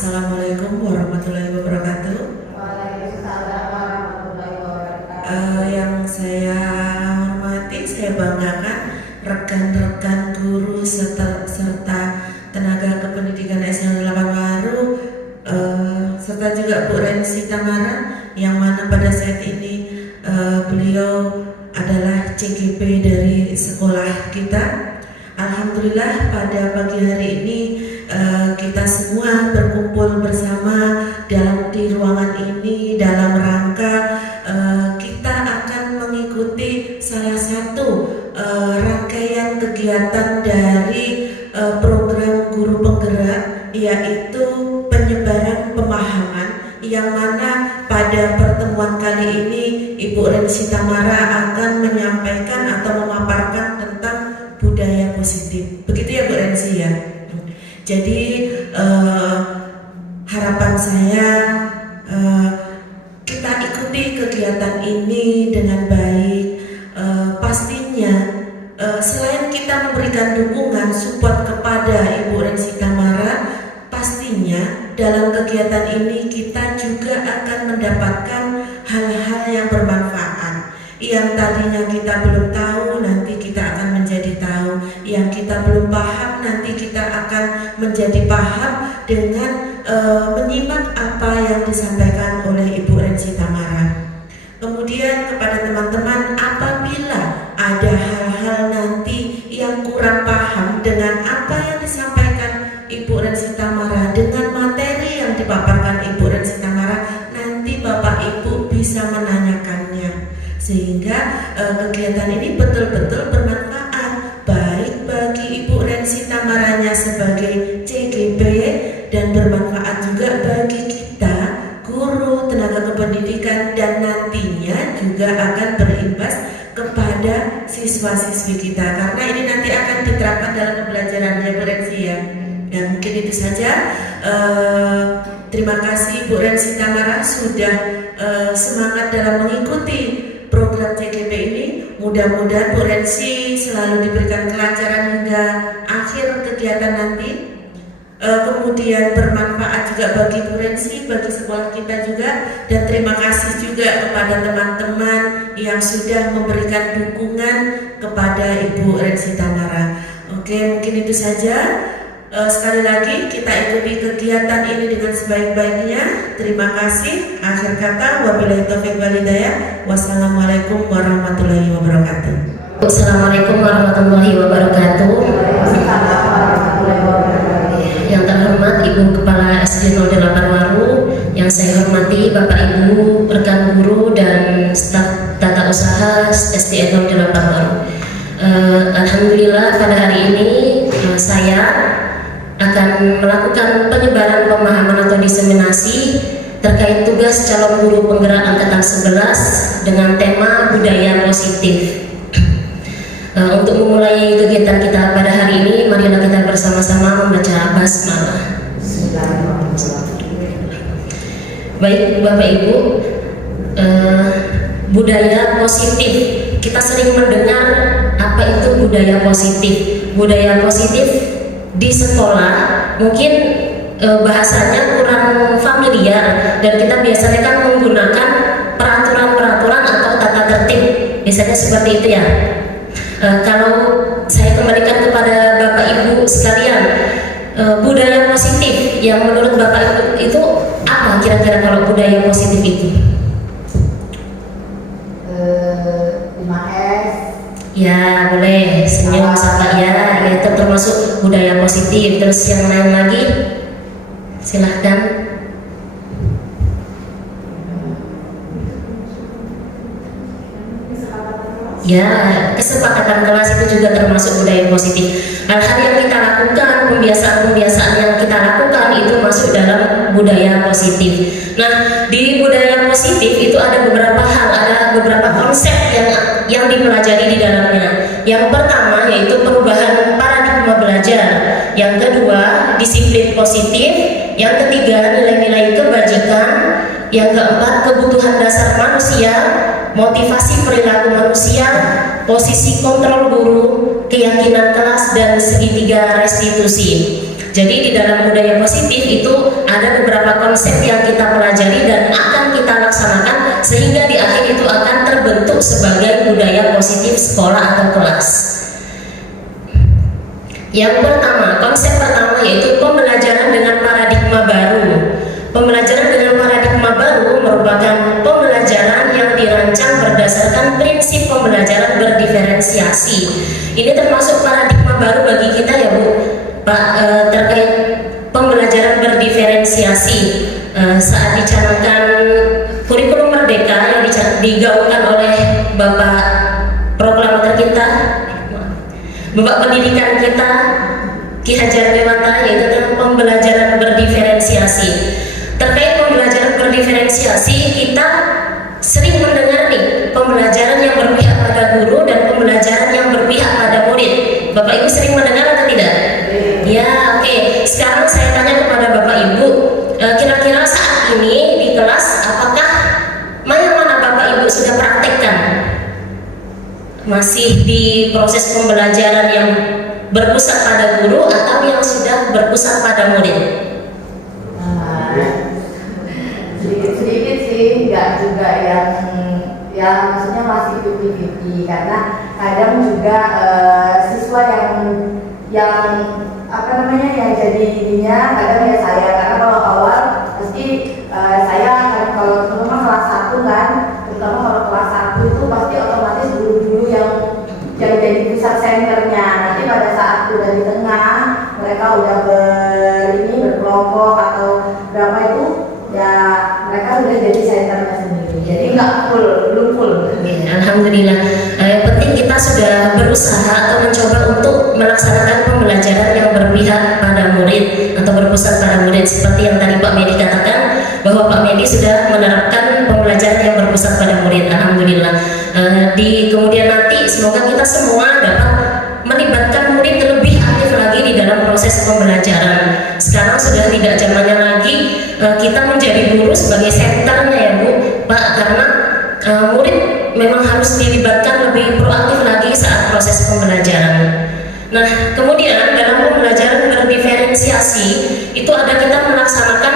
Assalamualaikum warahmatullahi wabarakatuh. Waalaikumsalam warahmatullahi wabarakatuh. Yang saya hormati, saya banggakan rekan-rekan guru serta tenaga kependidikan S08 Waru, serta juga Bu Rensi Tamara, yang mana pada saat ini beliau adalah CGP dari sekolah kita. Alhamdulillah pada pagi hari ini kita semua berkumpul bersama di ruangan ini dalam rangka kita akan mengikuti salah satu rangkaian kegiatan dari program guru penggerak, yaitu penyebaran pemahaman, yang mana pada pertemuan kali ini Ibu Rensi Tamara akan menyampaikan atau memaparkan tentang budaya positif. Begitu ya Bu Rensi ya. Jadi harapan saya kita ikuti kegiatan ini dengan baik. Pastinya selain kita memberikan dukungan support kepada Ibu Rensi Tamara, pastinya dalam kegiatan ini kita juga akan mendapatkan hal-hal yang bermanfaat. Yang tadinya kita belum tahu, nanti kita akan menjadi tahu. Yang kita belum paham, nanti kita akan menjadi paham dengan menyimak apa yang disampaikan oleh Ibu Rensi Tamara. Kemudian kepada teman-teman, apabila ada hal-hal nanti yang kurang paham dengan apa yang disampaikan Ibu Rensi Tamara, dengan materi yang dipaparkan Ibu Rensi Tamara, nanti Bapak Ibu bisa menanyakannya, sehingga kegiatan ini betul-betul bermanfaat baik bagi Ibu Rensi Tamaranya sebagai CGP dan bermanfaat juga bagi kita guru tenaga kependidikan, dan nantinya juga akan berimbas kepada siswa-siswi kita, karena ini nanti akan diterapkan dalam pembelajaran ya Bu Rensi ya. Dan mungkin itu saja. Terima kasih Bu Rensi Tamara sudah semangat dalam mengikuti program CGP ini. Mudah-mudahan Bu Rensi selalu diberikan kelancaran hingga akhir kegiatan nanti. Kemudian bermanfaat juga bagi Bu Rensi, bagi sekolah kita juga. Dan terima kasih juga kepada teman-teman yang sudah memberikan dukungan kepada Ibu Rensi Tamara. Oke, mungkin itu saja. Sekali lagi kita ikuti kegiatan ini dengan sebaik-baiknya. Terima kasih. Akhir kata, wabillahi taufiq wal hidayah. Wassalamualaikum warahmatullahi wabarakatuh. Assalamualaikum warahmatullahi wabarakatuh. Yang terhormat Ibu Kepala SD 08 Waru, yang saya hormati Bapak Ibu rekan guru dan staf tata usaha SD 08 Waru. Alhamdulillah pada hari ini saya akan melakukan penyebaran pemahaman atau diseminasi terkait tugas calon guru penggerak angkatan 11 dengan tema budaya positif. Untuk memulai kegiatan kita pada hari ini, marilah kita bersama-sama membaca basmalah. Baik Bapak Ibu, budaya positif. Kita sering mendengar apa itu budaya positif. Budaya positif di sekolah mungkin bahasanya kurang familiar, dan kita biasanya kan menggunakan peraturan-peraturan atau tata tertib, biasanya seperti itu ya. Kalau saya kembalikan kepada Bapak Ibu sekalian, budaya positif yang menurut Bapak Ibu itu apa kira-kira kalau budaya positif itu? 5S. Ya boleh, senyum sapa ya, itu termasuk budaya positif. Terus yang lain lagi, silahkan. Ya, kesepakatan kelas itu juga termasuk budaya positif. Hal-hal yang kita lakukan, pembiasaan-pembiasaan yang kita lakukan itu masuk dalam budaya positif. Nah, di budaya positif itu ada beberapa hal, ada beberapa konsep yang dipelajari di dalamnya. Yang pertama yaitu perubahan paradigma belajar. Yang kedua, disiplin positif. Yang ketiga, nilai-nilai kebajikan. Yang keempat, kebutuhan dasar manusia, motivasi perilaku manusia, posisi kontrol guru, keyakinan kelas, dan segitiga restitusi. Jadi di dalam budaya positif itu ada beberapa konsep yang kita pelajari dan akan kita laksanakan sehingga di akhir itu akan terbentuk sebagai budaya positif sekolah atau kelas. Yang pertama, konsep pertama yaitu pembelajaran dengan paradigma baru. Pembelajaran dengan paradigma baru merupakan pembelajaran yang dirancang berdasarkan prinsip pembelajaran berdiferensiasi. Ini termasuk paradigma baru bagi kita ya Bu, Pak, terkait pembelajaran berdiferensiasi. Saat dicanangkan kurikulum merdeka yang digaungkan oleh Bapak proklamator kita, Bapak pendidikan kita Ki Hajar Dewantara, yaitu tentang pembelajaran berdiferensiasi. Terkait pembelajaran berdiferensiasi, kita sering mendengar nih pembelajaran yang berpihak pada guru dan pembelajaran yang berpihak pada murid. Bapak Ibu sering mendengar atau tidak? Ya, oke. Sekarang saya tanya kepada Bapak Ibu, kira-kira saat ini di kelas apakah mana Bapak Ibu sudah praktekkan? Masih di proses pembelajaran yang berpusat pada guru atau yang sudah berpusat pada murid? Sedikit sih, nggak juga yang maksudnya masih 50-50, karena kadang juga siswa yang apa namanya yang jadi ininya kadang ya saya, karena kalau awal pasti saya kan kalau terutama kelas 1 kan, terutama kalau kelas 1 itu pasti otomatis guru-guru yang jadi pusat senternya. Nanti pada saat udah di tengah mereka udah berkelompok atau berapa itu ya mereka udah jadi senternya sendiri. Jadi belum full. Alhamdulillah. Yang penting kita sudah berusaha atau mencoba untuk melaksanakan pembelajaran yang berpihak pada murid atau berpusat pada murid, seperti yang tadi Pak Medi katakan bahwa Pak Medi sudah menerapkan pembelajaran yang berpusat pada murid. Alhamdulillah. Di kemudian nanti semoga kita semua dapat melibatkan murid lebih aktif lagi di dalam proses pembelajaran. Sekarang sudah tidak zamannya lagi kita menjadi guru sebagai senternya ya Bu, Pak, karena murid memang harus dilibatkan lebih proaktif lagi saat proses pembelajaran. Nah, kemudian dalam pembelajaran berdiferensiasi itu ada kita melaksanakan,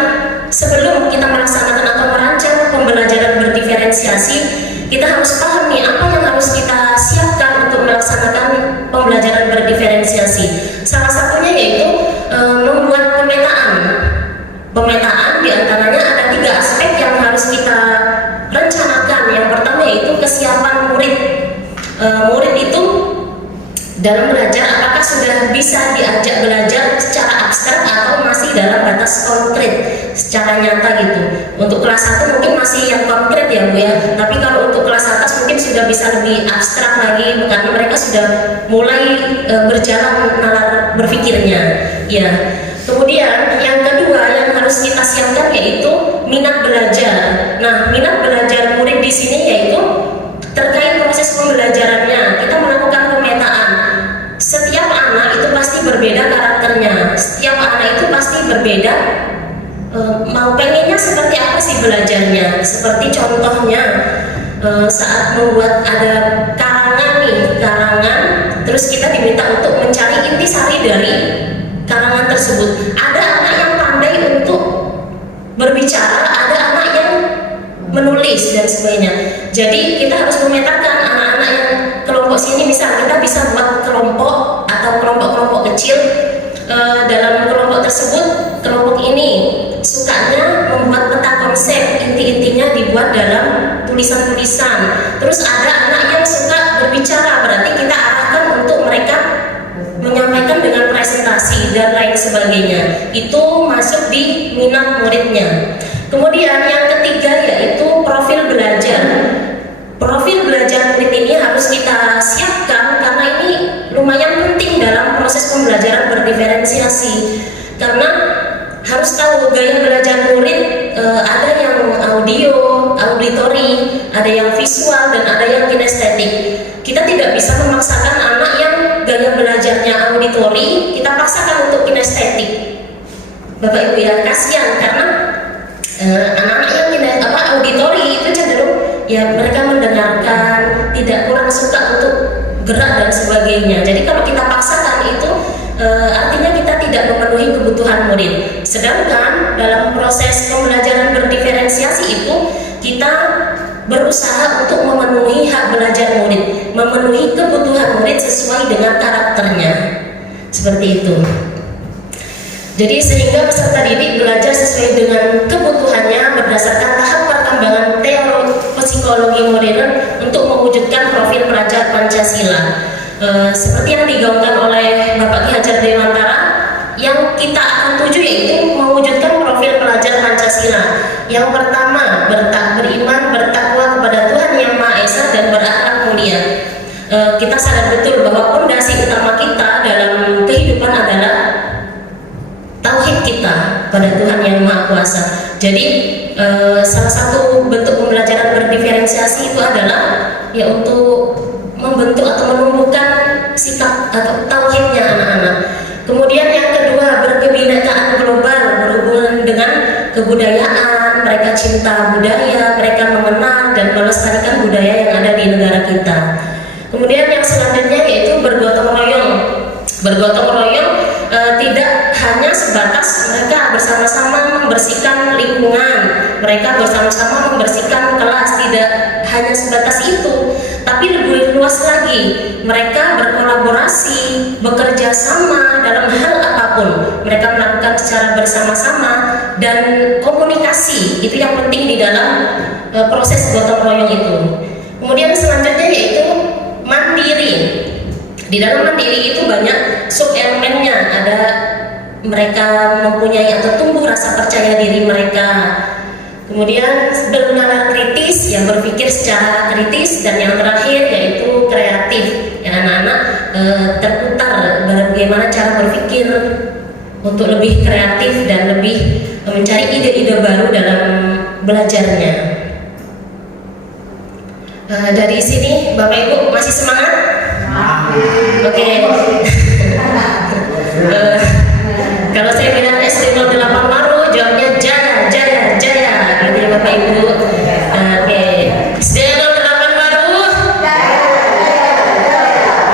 sebelum kita melaksanakan atau merancang pembelajaran berdiferensiasi, kita harus paham nih apa yang harus kita siapkan untuk melaksanakan pembelajaran berdiferensiasi. Salah satunya yaitu membuat pemetaan. Pemetaan diantaranya ada 3 aspek yang harus kita rencanakan. Yang pertama yaitu kesiapan murid. Murid itu dalam belajar apakah sudah bisa diajak belajar secara abstrak atau masih dalam batas konkret secara nyata gitu. Untuk kelas 1 mungkin masih yang konkret ya Bu ya, tapi kalau untuk kelas atas mungkin sudah bisa lebih abstrak lagi karena mereka sudah mulai berjalan nalar berpikirnya ya. Kemudian yang kedua yang harus kita siapkan yaitu minat belajar. Nah, minat belajar murid di sini yaitu terkait proses pembelajarannya. Kita melakukan pemetaan. Setiap anak itu pasti berbeda karakternya. Setiap anak itu pasti berbeda mau pengennya seperti apa sih belajarnya. Seperti contohnya saat membuat ada karangan, terus kita diminta untuk mencari intisari dari karangan tersebut. Ada anak yang pandai untuk berbicara, ada anak yang menulis dan sebagainya. Jadi kita harus memetakan anak-anak yang kelompok sini, misal kita bisa buat kelompok atau kelompok-kelompok kecil. Dalam kelompok tersebut, kelompok ini sukanya membuat peta konsep, inti-intinya dibuat dalam tulisan-tulisan. Terus ada anak yang suka berbicara, berarti kita arahkan untuk mereka menyampaikan dengan presentasi dan lain sebagainya. Itu masuk di minat muridnya. Kemudian yang ketiga yaitu profil belajar. Profil belajar murid ini harus kita siapkan karena ini lumayan penting dalam proses pembelajaran berdiferensiasi. Karena harus tahu gaya belajar murid, ada yang audio, auditori, ada yang visual, dan ada yang kinestetik. Kita tidak bisa memaksakan anak yang gaya belajarnya auditori, kita paksakan untuk kinestetik. Bapak Ibu ya, kasihan karena anak-anak yang auditori itu cenderung ya mereka mendengarkan, tidak kurang suka untuk gerak dan sebagainya. Jadi kalau kita paksakan itu artinya kita tidak tidak memenuhi kebutuhan murid. Sedangkan dalam proses pembelajaran berdiferensiasi itu kita berusaha untuk memenuhi hak belajar murid, memenuhi kebutuhan murid sesuai dengan karakternya. Seperti itu. Jadi sehingga peserta didik belajar sesuai dengan kebutuhannya berdasarkan tahap perkembangan teori psikologi modern untuk mewujudkan profil pelajar Pancasila. Seperti yang digaungkan oleh Bapak Ki Hajar Dewantara, yang kita akan tuju yaitu mewujudkan profil pelajar Pancasila. Yang pertama, beriman, bertakwa kepada Tuhan Yang Maha Esa dan berakhlak mulia. Kita sadar betul bahwa fondasi utama kita dalam kehidupan adalah tauhid kita pada Tuhan Yang Maha Kuasa. Jadi salah satu bentuk pembelajaran berdiferensiasi itu adalah ya untuk membentuk atau menumbuhkan sikap atau tauhidnya anak-anak. Kemudian yang kedua, berkebinekaan global berhubungan dengan kebudayaan, mereka cinta budaya, mereka mengenal dan melestarikan budaya yang ada di negara kita. Kemudian yang selanjutnya yaitu bergotong royong. Bergotong royong tidak hanya sebatas mereka bersama-sama membersihkan lingkungan, mereka bersama-sama membersihkan kelas, tidak hanya sebatas itu, tapi lebih luas lagi, mereka berkolaborasi, bekerja sama dalam hal apapun, mereka melakukan secara bersama-sama dan komunikasi, itu yang penting di dalam proses gotong royong itu. Kemudian selanjutnya yaitu mandiri. Di dalam mandiri itu banyak sub-elemennya, ada mereka mempunyai atau tumbuh rasa percaya diri mereka. Kemudian bernalar kritis, yang berpikir secara kritis, dan yang terakhir yaitu kreatif. Ya, anak-anak terputar bagaimana cara berpikir untuk lebih kreatif dan lebih mencari ide-ide baru dalam belajarnya. Dari sini Bapak Ibu masih semangat? Oke. Kalau saya bilang SD 08 Maru, jawabnya jaya, jaya, jaya. Gitu ya Bapak Ibu. Oke. SD 08 Maru.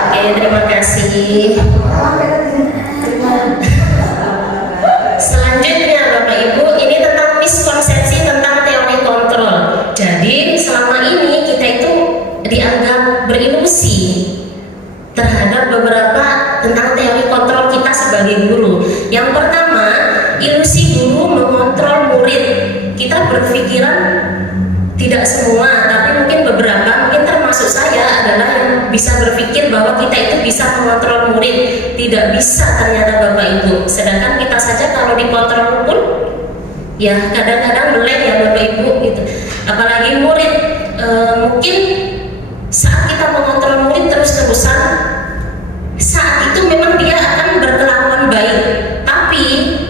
Oke, terima kasih. Selanjutnya Bapak Ibu, ini tentang miskonsepsi tentang teori kontrol. Jadi selama ini kita itu dianggap berilusi terhadap beberapa tentang teori kontrol kita sebagai guru. Yang pertama, ilusi guru mengontrol murid. Kita berpikiran tidak semua, tapi mungkin beberapa, mungkin termasuk saya adalah yang bisa berpikir bahwa kita itu bisa mengontrol murid. Tidak bisa ternyata Bapak Ibu. Sedangkan kita saja kalau dikontrol pun ya kadang-kadang meleng ya Bapak Ibu gitu. Apalagi murid, mungkin saat kita mengontrol murid terus-terusan, saat itu memang dia akan berkelakuan baik, tapi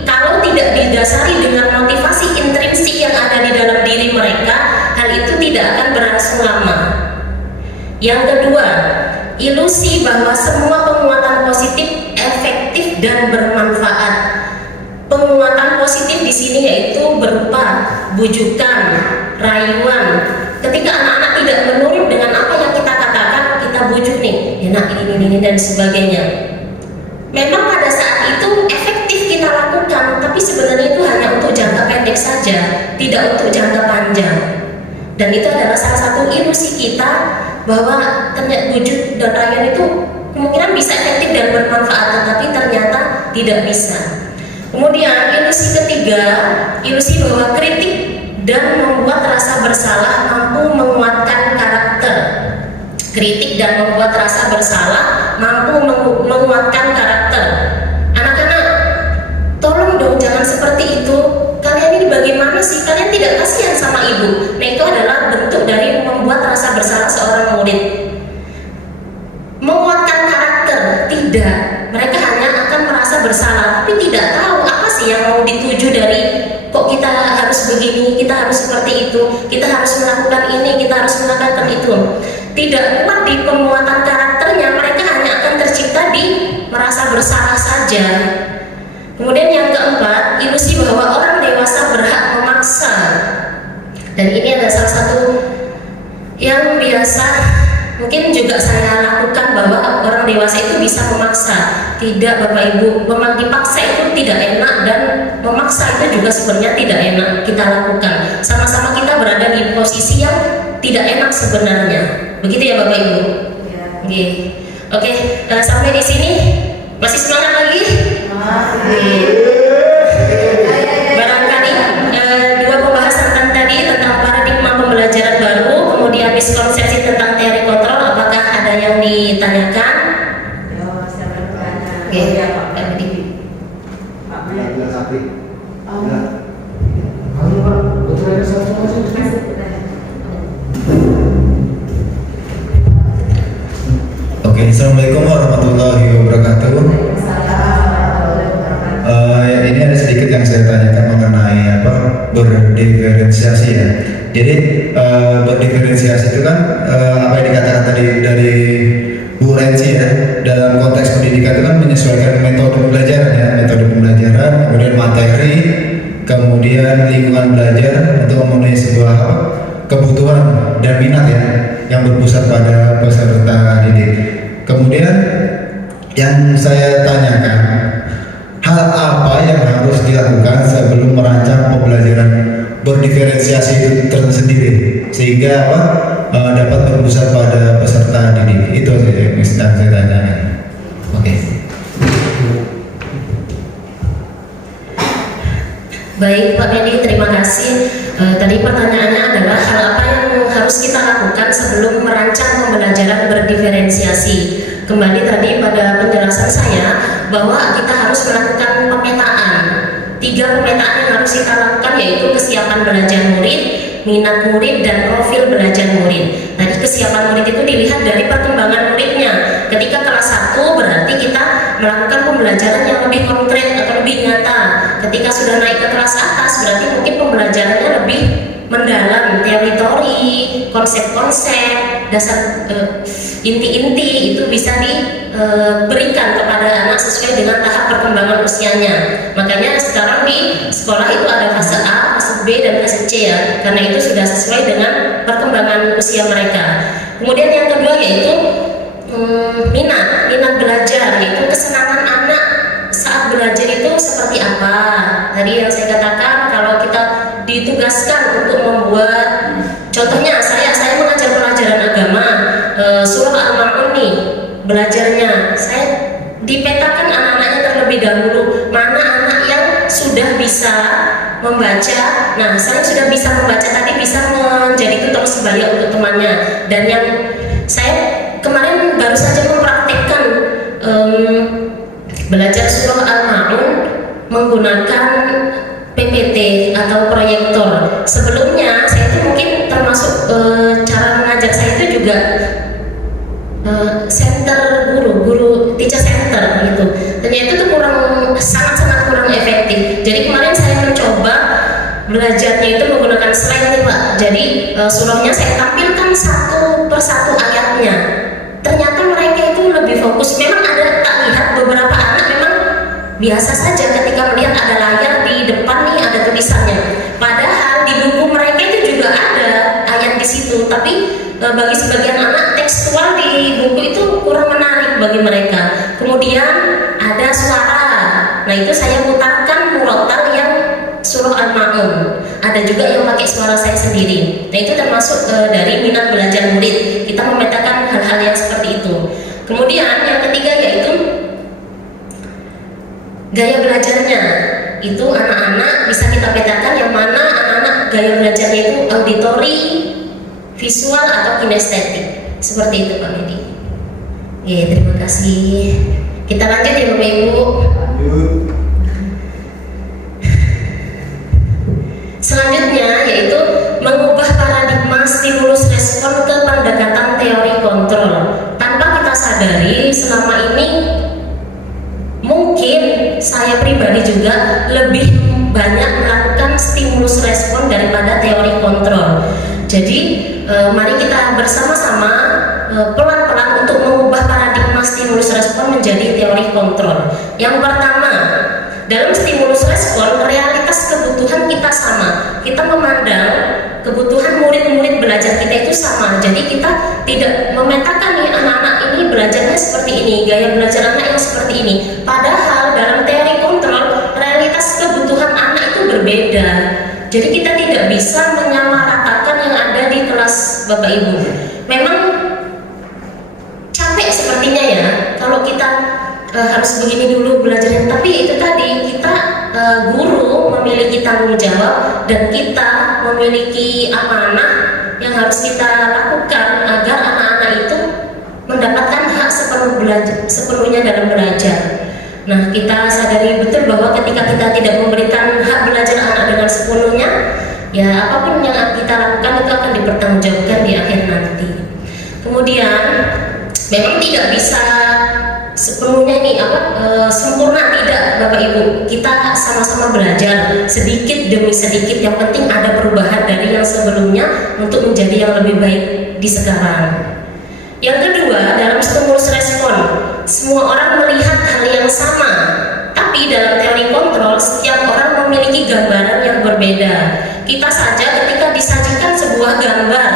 kalau tidak didasari dengan motivasi intrinsik yang ada di dalam diri mereka, hal itu tidak akan berlangsung lama. Yang kedua, ilusi bahwa semua penguatan positif efektif dan bermanfaat. Penguatan positif di sini yaitu berupa bujukan, rayuan. Ketika anak-anak tidak menurut dengan apa yang kita katakan, kita bujuk nih, enak ini dan sebagainya. Memang pada saat itu efektif kita lakukan, tapi sebenarnya itu hanya untuk jangka pendek saja, tidak untuk jangka panjang. Dan itu adalah salah satu ilusi kita bahwa ternyata bujuk dan rayuan itu kemungkinan bisa efektif dan bermanfaat, tetapi ternyata tidak bisa. Kemudian ilusi ketiga, ilusi bahwa kritik dan membuat rasa bersalah mampu menguatkan karakter. Kritik dan membuat rasa bersalah mampu menguatkan karakter. Anak-anak, tolong dong jangan seperti itu. Kalian ini bagaimana sih? Kalian tidak kasihan sama ibu. Nah, itu adalah bentuk dari membuat rasa bersalah seorang murid. Menguatkan karakter, tidak. Mereka hanya akan merasa bersalah, tapi tidak tahu apa sih yang mau dituju dari kok kita harus begini, kita harus seperti itu, kita harus melakukan ini, kita harus melakukan itu. Tidak kuat di penguatan karakternya, mereka hanya akan tercipta di merasa bersalah saja. Kemudian yang keempat, ilusi bahwa orang dewasa berhak memaksa. Dan ini adalah salah satu yang biasa mungkin juga saya lakukan, bahwa orang dewasa itu bisa memaksa. Tidak Bapak Ibu, memang dipaksa itu tidak enak, dan memaksa itu juga sebenarnya tidak enak kita lakukan. Sama-sama kita berada di posisi yang tidak enak sebenarnya. Begitu ya Bapak Ibu? Ya. Oke, sampai di sini masih semangat lagi? Masih. Barangkali dua pembahasan tadi tentang paradigma pembelajaran baru, kemudian miskonsepsi tentang teori kontrol, apakah ada yang ditanyakan? Oke, Pak Budi. Oke, assalamualaikum warahmatullahi wabarakatuh. Ini ada sedikit yang saya tanyakan mengenai berdiferensiasi ya. Jadi berdiferensiasi itu kan apa yang dikatakan tadi dari Bu Rensi ya, dalam konteks pendidikan itu kan menyesuaikan metode pembelajaran ya, metode pembelajaran, kemudian materi, kemudian lingkungan belajar untuk memenuhi sebuah kebutuhan dan minat ya yang berpusat pada peserta didik. Kemudian yang saya tanyakan, hal apa yang harus dilakukan sebelum merancang pembelajaran berdiferensiasi itu tersendiri sehingga dapat berpusat pada peserta didik? Itu saja yang sedang saya tanyakan. Oke. Baik Pak Medi, terima kasih. Tadi pertanyaannya adalah hal apa yang harus kita lakukan sebelum merancang pembelajaran berdiferensiasi. Kembali tadi pada penjelasan saya bahwa kita harus melakukan pemetaan. 3 pemetaan yang harus kita lakukan, yaitu kesiapan belajar murid, minat murid, dan profil belajar murid. Tadi kesiapan murid itu dilihat dari perkembangan muridnya. Ketika kelas 1 berarti kita melakukan pembelajaran yang lebih konkret atau lebih nyata. Ketika sudah naik ke kelas atas berarti mungkin pembelajarannya lebih mendalam, teori-teori, konsep-konsep, dasar inti-inti itu bisa diberikan kepada anak sesuai dengan tahap perkembangan usianya. Makanya sekarang di sekolah itu ada fase A, fase B, dan fase C ya, karena itu sudah sesuai dengan perkembangan usia mereka. Kemudian yang kedua yaitu minat belajar, yaitu kesenangan anak saat belajar itu seperti apa. Tadi yang saya katakan, kalau kita ditugaskan untuk membuat, contohnya saya mengajar pelajaran agama, surah Al-Ma'un nih, belajarnya saya dipetakan anak-anaknya terlebih dahulu, mana anak yang sudah bisa membaca. Nah, saya sudah bisa membaca tadi, bisa menjadi tutor sebaya untuk temannya. Dan yang saya kemarin baru saja mempraktikkan belajar surah Al-Ma'un menggunakan PPT atau proyektor. Sebelumnya saya itu mungkin termasuk cara mengajar saya itu juga center guru teacher center gitu. Ternyata itu sangat kurang efektif. Jadi kemarin saya mencoba belajarnya itu menggunakan slide nih Pak. Jadi surahnya saya tampilkan satu persatu ayatnya. Ternyata mereka itu lebih fokus. Memang ada, tak lihat beberapa anak memang biasa saja ketika melihat ada layar di depan nih ada tulisannya. Padahal di buku mereka itu juga ada ayat di situ. Tapi bagi sebagian anak tekstual di buku itu kurang menarik bagi mereka. Kemudian ada suara. Nah itu saya putarkan murotal yang surah Al-Ma'un. Ada juga yang pakai suara saya sendiri. Nah itu termasuk dari minat belajar murid. Kita memetakan hal-hal yang seperti itu. Kemudian yang ketiga yaitu gaya belajarnya. Itu anak-anak bisa kita petakan yang mana anak-anak gaya belajarnya itu auditori, visual, atau kinestetik. Seperti itu Pak Medi. Oke, terima kasih. Kita lanjut ya Bapak Ibu. Selanjutnya yaitu mengubah paradigma stimulus respon ke pendekatan teori kontrol. Tanpa kita sadari selama ini mungkin saya pribadi juga lebih banyak melakukan stimulus respon daripada teori kontrol. Jadi mari kita bersama-sama pelan-pelan untuk mengubah paradigma stimulus respon menjadi teori kontrol. Yang pertama, dalam stimulus respon realitas kebutuhan kita sama. Kita memandang kebutuhan murid-murid belajar kita itu sama. Jadi kita tidak memetakan nih anak-anak ini belajarnya seperti ini, gaya belajar anak yang seperti ini. Padahal dalam teori kontrol, realitas kebutuhan anak itu berbeda. Jadi kita tidak bisa menyamaratakan yang ada di kelas Bapak Ibu. Memang capek sepertinya ya kalau kita harus begini dulu belajarnya, tapi itu tadi kita guru memiliki tanggung jawab dan kita memiliki amanah yang harus kita lakukan agar anak-anak itu mendapatkan hak sepenuhnya dalam belajar. Nah, kita sadari betul bahwa ketika kita tidak memberikan hak belajar anak dengan sepenuhnya, ya apapun yang kita lakukan itu akan dipertanggungjawabkan di akhir nanti. Kemudian memang tidak bisa sepenuhnya ini sempurna, tidak Bapak Ibu. Kita sama-sama belajar sedikit demi sedikit. Yang penting ada perubahan dari yang sebelumnya untuk menjadi yang lebih baik di sekarang. Yang kedua, dalam stimulus respon, semua orang melihat hal yang sama, tapi dalam teori kontrol setiap orang memiliki gambaran yang berbeda. Kita saja ketika disajikan sebuah gambar,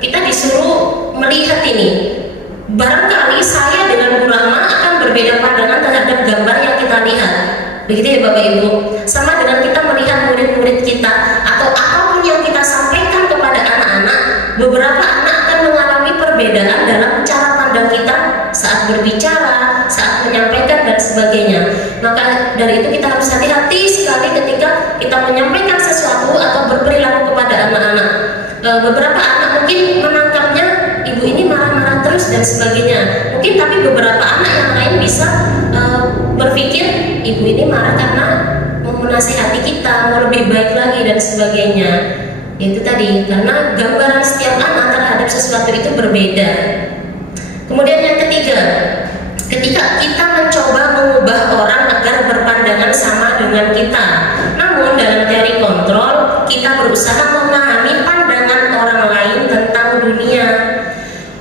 kita disuruh melihat ini. Barangkali saya dengan Bu Rahma akan berbeda pandangan terhadap gambar yang kita lihat. Begitu ya Bapak Ibu. Sama dengan kita melihat murid-murid kita atau apapun yang kita sampaikan kepada anak-anak, beberapa anak akan mengalami perbedaan dalam cara pandang kita saat berbicara, saat menyampaikan dan sebagainya. Maka dari itu kita harus hati-hati sekali ketika kita menyampaikan sesuatu atau berperilaku kepada anak-anak. Beberapa anak mungkin menangkapnya ibu ini marah-marah terus dan sebagainya. Mungkin tapi beberapa anak yang lain bisa berpikir ibu ini marah karena mau menasihati kita, mau lebih baik lagi dan sebagainya. Itu tadi, karena gambaran setiap anak terhadap sesuatu itu berbeda. Kemudian yang ketiga, ketika kita mencoba mengubah orang agar berpandangan sama dengan kita, namun dalam teori kontrol kita berusaha memahami pandangan orang lain tentang dunia.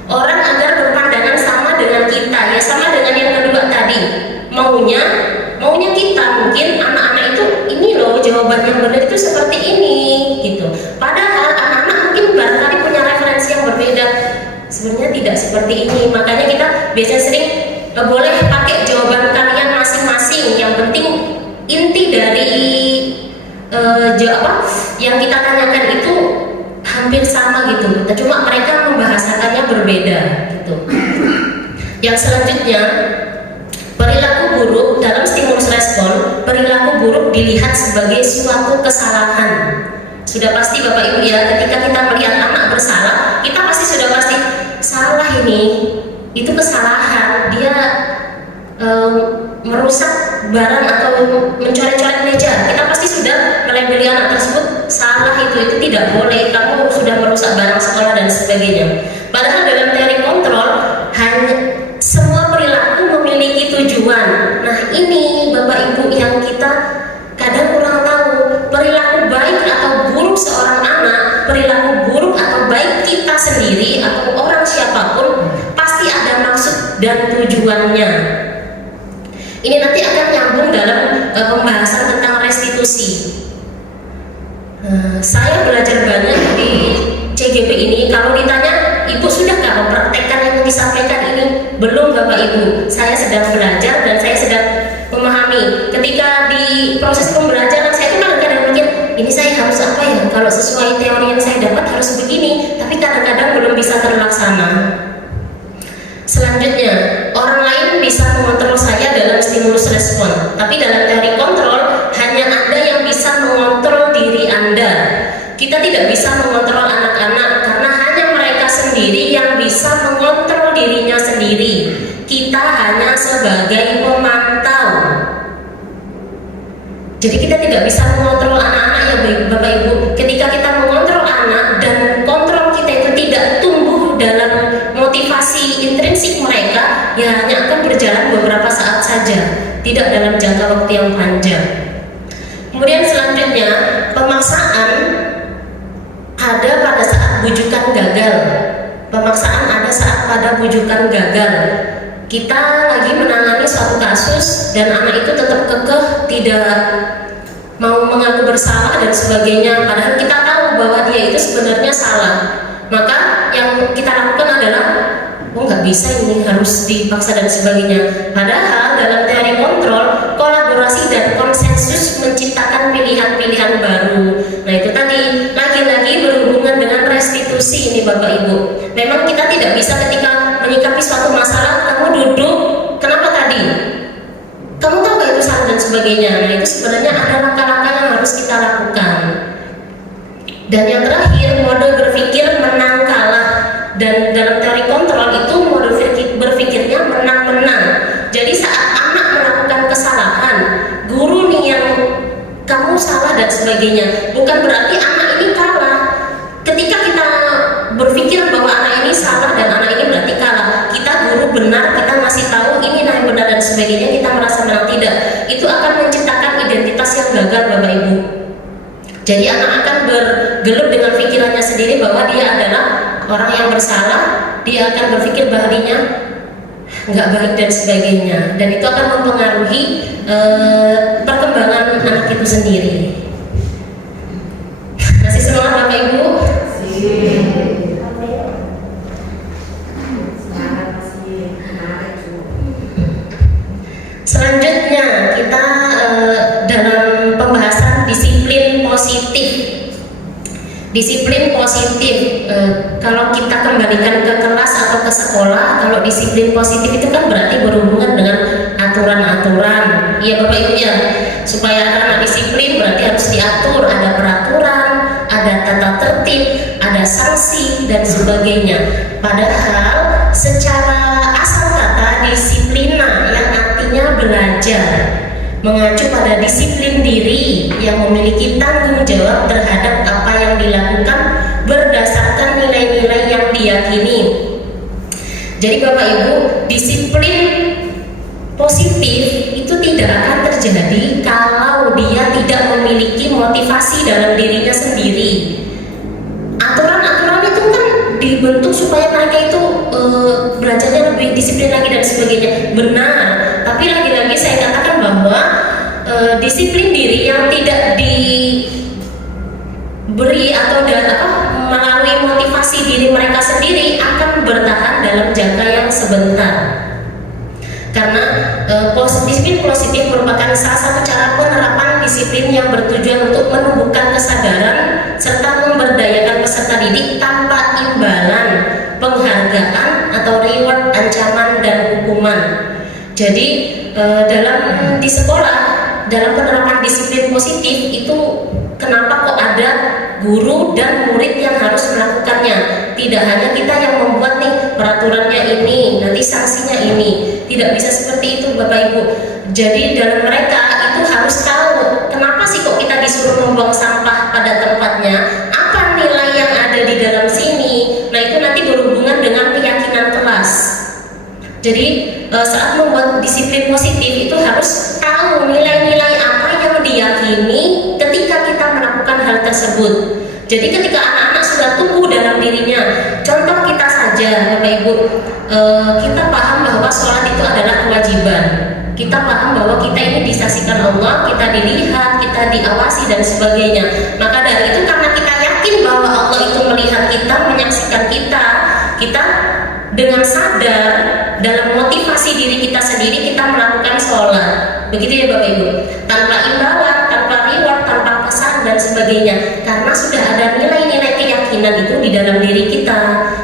Orang agar berpandangan sama dengan kita, ya sama dengan yang kedua tadi. Maunya kita mungkin anak-anak itu ini loh jawaban yang benar itu seperti ini gitu. Padahal anak-anak mungkin barangkali punya referensi yang berbeda. Sebenarnya tidak seperti ini. Makanya kita biasanya sering boleh pakai jawaban kalian masing-masing. Yang penting inti dari yang kita tanyakan itu hampir sama gitu. Cuma mereka membahasakannya berbeda gitu. Yang selanjutnya, perilaku buruk dalam stimulus respon, perilaku buruk dilihat sebagai suatu kesalahan. Sudah pasti Bapak Ibu ya, ketika kita melihat anak bersalah, kita pasti sudah pasti salah ini, itu kesalahan. Dia merusak barang atau mencoret-coret meja, kita pasti sudah melabeli anak tersebut salah, itu tidak boleh, kamu sudah merusak barang sekolah dan sebagainya. Padahal dalam teori kontrol hanya semua perilaku memiliki tujuan. Nah ini Bapak Ibu yang kita kadang kurang tahu. Perilaku baik atau buruk seorang anak, perilaku buruk atau baik kita sendiri atau orang siapapun, pasti ada maksud dan tujuannya. Ini nanti akan nyambung dalam pembahasan tentang restitusi. Saya belajar banyak di CGP ini. Kalau ditanya, Ibu sudah nggak mempraktekkan yang disampaikan ini? Belum Bapak Ibu. Saya sedang belajar dan saya sedang memahami. Ketika di proses pembelajaran saya itu kadang-kadang mikir, ini saya harus apa ya? Kalau sesuai teori yang saya dapat harus begini, tapi kadang-kadang belum bisa terlaksana. Selanjutnya, orang lain bisa mengontrol saya dalam stimulus respon, tapi dalam teori kontrol hanya Anda yang bisa mengontrol diri Anda. Kita tidak bisa mengontrol anak-anak karena hanya mereka sendiri yang bisa mengontrol dirinya sendiri. Kita hanya sebagai pemantau. Jadi kita tidak bisa mengontrol anak-anak ya Bapak Ibu. Ketika kita mengontrol anak dan kontrol kita itu tidak tumbuh dalam motivasi intrinsik mereka, ya hanya akan berjalan beberapa saat saja, tidak dalam jangka waktu yang panjang. Kemudian selanjutnya, pemaksaan ada pada saat bujukan gagal. Pemaksaan ada saat pada bujukan gagal. Kita lagi menangani suatu kasus dan anak itu tetap kekeh tidak mau mengaku bersalah dan sebagainya. Padahal kita tahu tahu bahwa dia itu sebenarnya salah, maka yang kita lakukan adalah oh nggak bisa, ini harus dipaksa dan sebagainya. Padahal dalam teori kontrol, kolaborasi dan konsensus menciptakan pilihan-pilihan baru. Nah itu tadi lagi-lagi berhubungan dengan restitusi ini Bapak Ibu. Memang kita tidak bisa ketika menyikapi suatu masalah, kamu duduk, kenapa tadi? Kamu tahu gak itu salah dan sebagainya. Nah itu sebenarnya ada langkah-langkah yang harus kita lakukan. Dan yang terakhir, mode berpikir menang kalah. Dan dalam teori kontrol itu mode berpikirnya menang-menang. Jadi saat anak melakukan kesalahan, guru nih yang kamu salah dan sebagainya, bukan berarti anak ini kalah. Ketika kita berpikir bahwa anak ini salah dan anak ini berarti kalah, kita guru benar, kita masih tahu ini yang benar dan sebagainya, kita merasa menang, tidak. Itu akan menciptakan identitas yang gagal Bapak Ibu. Jadi anak akan bergelut dengan pikirannya sendiri bahwa dia adalah orang yang bersalah, dia akan berpikir bahwa dirinya nggak baik dan sebagainya, dan itu akan mempengaruhi perkembangan anak itu sendiri. Masih semangat Bapak Ibu? Selanjutnya kita dalam pembahasan disiplin positif. Disiplin positif, kalau kita kembalikan ke kelas atau ke sekolah, kalau disiplin positif itu kan berarti berhubungan dengan aturan-aturan. Iya Bapak Ibu ya, supaya anak disiplin berarti harus diatur, ada peraturan, ada tata tertib, ada sanksi dan sebagainya. Padahal secara asal kata disiplina yang artinya belajar, mengacu pada disiplin diri yang memiliki tanggung jawab terhadap apa yang dilakukan berdasarkan nilai-nilai yang diyakini. Jadi Bapak Ibu, disiplin positif itu tidak akan terjadi kalau dia tidak memiliki motivasi dalam dirinya sendiri. Aturan-aturan itu kan dibentuk supaya mereka itu belajarnya lebih disiplin lagi dan sebagainya. Benar, tapi lagi-lagi saya katakan bahwa disiplin diri yang tidak diberi atau melalui motivasi diri mereka sendiri akan bertahan dalam jangka yang sebentar. Karena disiplin positif merupakan salah satu cara penerapan disiplin yang bertujuan untuk menumbuhkan kesadaran serta memberdayakan peserta didik tanpa imbalan, penghargaan atau reward, ancaman dan hukuman. Jadi di sekolah, dalam penerapan disiplin positif itu kenapa kok ada guru dan murid yang harus melakukannya? Tidak hanya kita yang membuat nih peraturannya ini, nanti sanksinya ini. Tidak bisa seperti itu Bapak Ibu. Jadi dalam mereka itu harus tahu kenapa sih kok kita disuruh membuang sampah pada tempatnya, apa nilai yang ada di dalam sini. Nah itu nanti berhubungan dengan keyakinan kelas. Jadi saat membuat disiplin positif itu harus tahu nilai-nilai apa yang diyakini ketika kita melakukan hal tersebut. Jadi ketika anak-anak sudah tumbuh dalam dirinya, contoh kita saja Bapak Ibu, kita paham bahwa sholat itu adalah kewajiban. Kita paham bahwa kita ini disaksikan Allah, kita dilihat, kita diawasi dan sebagainya. Maka dari itu karena kita yakin bahwa Allah itu melihat kita, menyaksikan kita dengan sadar dalam motivasi diri kita sendiri kita melakukan sholat. Begitu ya Bapak Ibu, tanpa imbalan, tanpa reward, tanpa pesan dan sebagainya, karena sudah ada nilai-nilai keyakinan itu di dalam diri kita.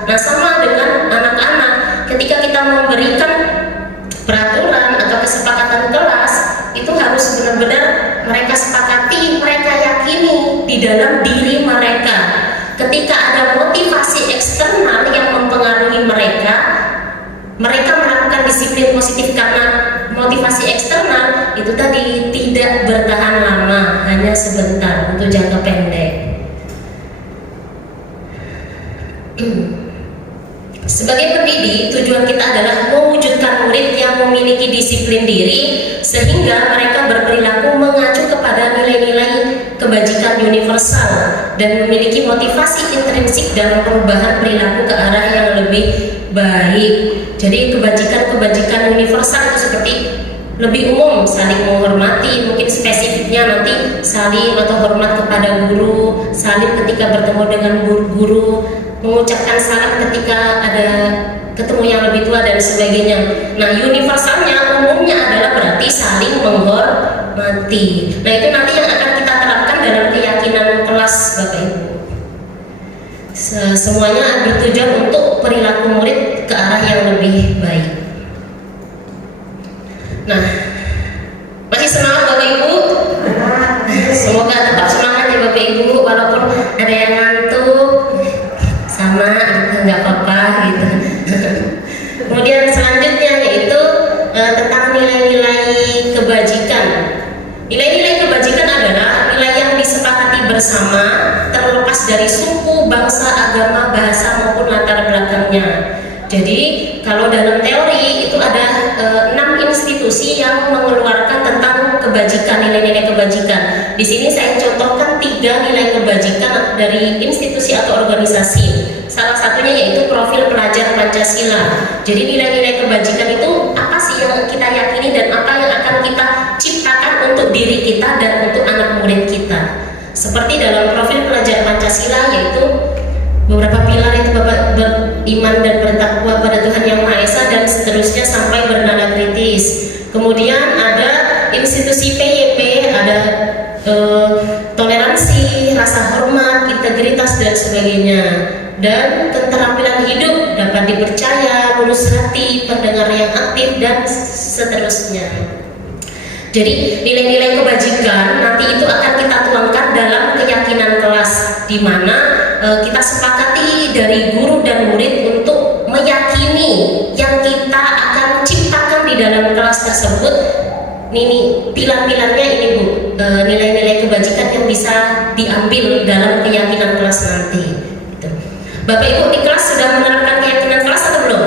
Nah sama dengan anak-anak, ketika kita memberikan peraturan atau kesepakatan kelas, itu harus benar-benar mereka sepakati, mereka yakini di dalam diri mereka. Ketika ada motivasi eksternal yang mempengaruhi mereka melakukan disiplin positif karena motivasi eksternal itu tadi tidak bertahan lama, hanya sebentar untuk jangka pendek. Sebagai pendidik, tujuan kita adalah mewujudkan murid yang memiliki disiplin diri sehingga mereka berperilaku mengacu kepada nilai-nilai kebajikan universal dan memiliki motivasi intrinsik dalam perubahan perilaku ke arah yang lebih baik. Jadi kebajikan-kebajikan universal itu seperti lebih umum saling menghormati, mungkin spesifiknya nanti saling atau hormat kepada guru, saling ketika bertemu dengan guru, mengucapkan salam ketika ada ketemu yang lebih tua dan sebagainya. Nah, universalnya umumnya adalah berarti saling menghormati. Nah, itu nanti yang akan kita terapkan dalam keyakinan kelas Bapak Ibu. Semuanya bertujuan untuk perilaku murid ke arah yang lebih baik. Nah, masih semangat Bapak Ibu? Semoga tetap semangat ya Bapak Ibu, walaupun ada yang ngantuk, sama nggak apa-apa gitu. Kemudian selanjutnya yaitu tentang nilai-nilai kebajikan. Nilai-nilai kebajikan adalah nilai yang disepakati bersama, terlepas dari suku, bangsa, agama, bahasa maupun latar belakangnya. Jadi kalau dalam teori itu ada 6 institusi yang mengeluarkan tentang kebajikan, nilai-nilai kebajikan. Di sini saya contohkan 3 nilai kebajikan dari institusi atau organisasi. Salah satunya yaitu profil pelajar Pancasila. Jadi nilai-nilai kebajikan itu apa sih yang kita yakini dan apa yang akan kita ciptakan untuk diri kita dan untuk anak murid kita. Seperti dalam profil pelajar Pancasila yaitu beberapa pilar itu Bapak beriman dan bertakwa pada Tuhan Yang Maha Esa dan seterusnya sampai bernada kritis. Kemudian ada institusi PYP, ada toleransi, rasa hormat, integritas dan sebagainya. Dan keterampilan hidup dapat dipercaya, lurus hati, pendengar yang aktif dan seterusnya. Jadi nilai-nilai kebajikan nanti itu akan kita tuangkan dalam keyakinan kelas, di mana kita sepakati dari guru dan murid untuk meyakini yang kita akan ciptakan di dalam kelas tersebut. Ini pilar-pilarnya ini Bu, nilai-nilai kebajikan yang bisa diambil dalam keyakinan kelas nanti. Gitu. Bapak Ibu di kelas sudah menerapkan keyakinan kelas atau belum?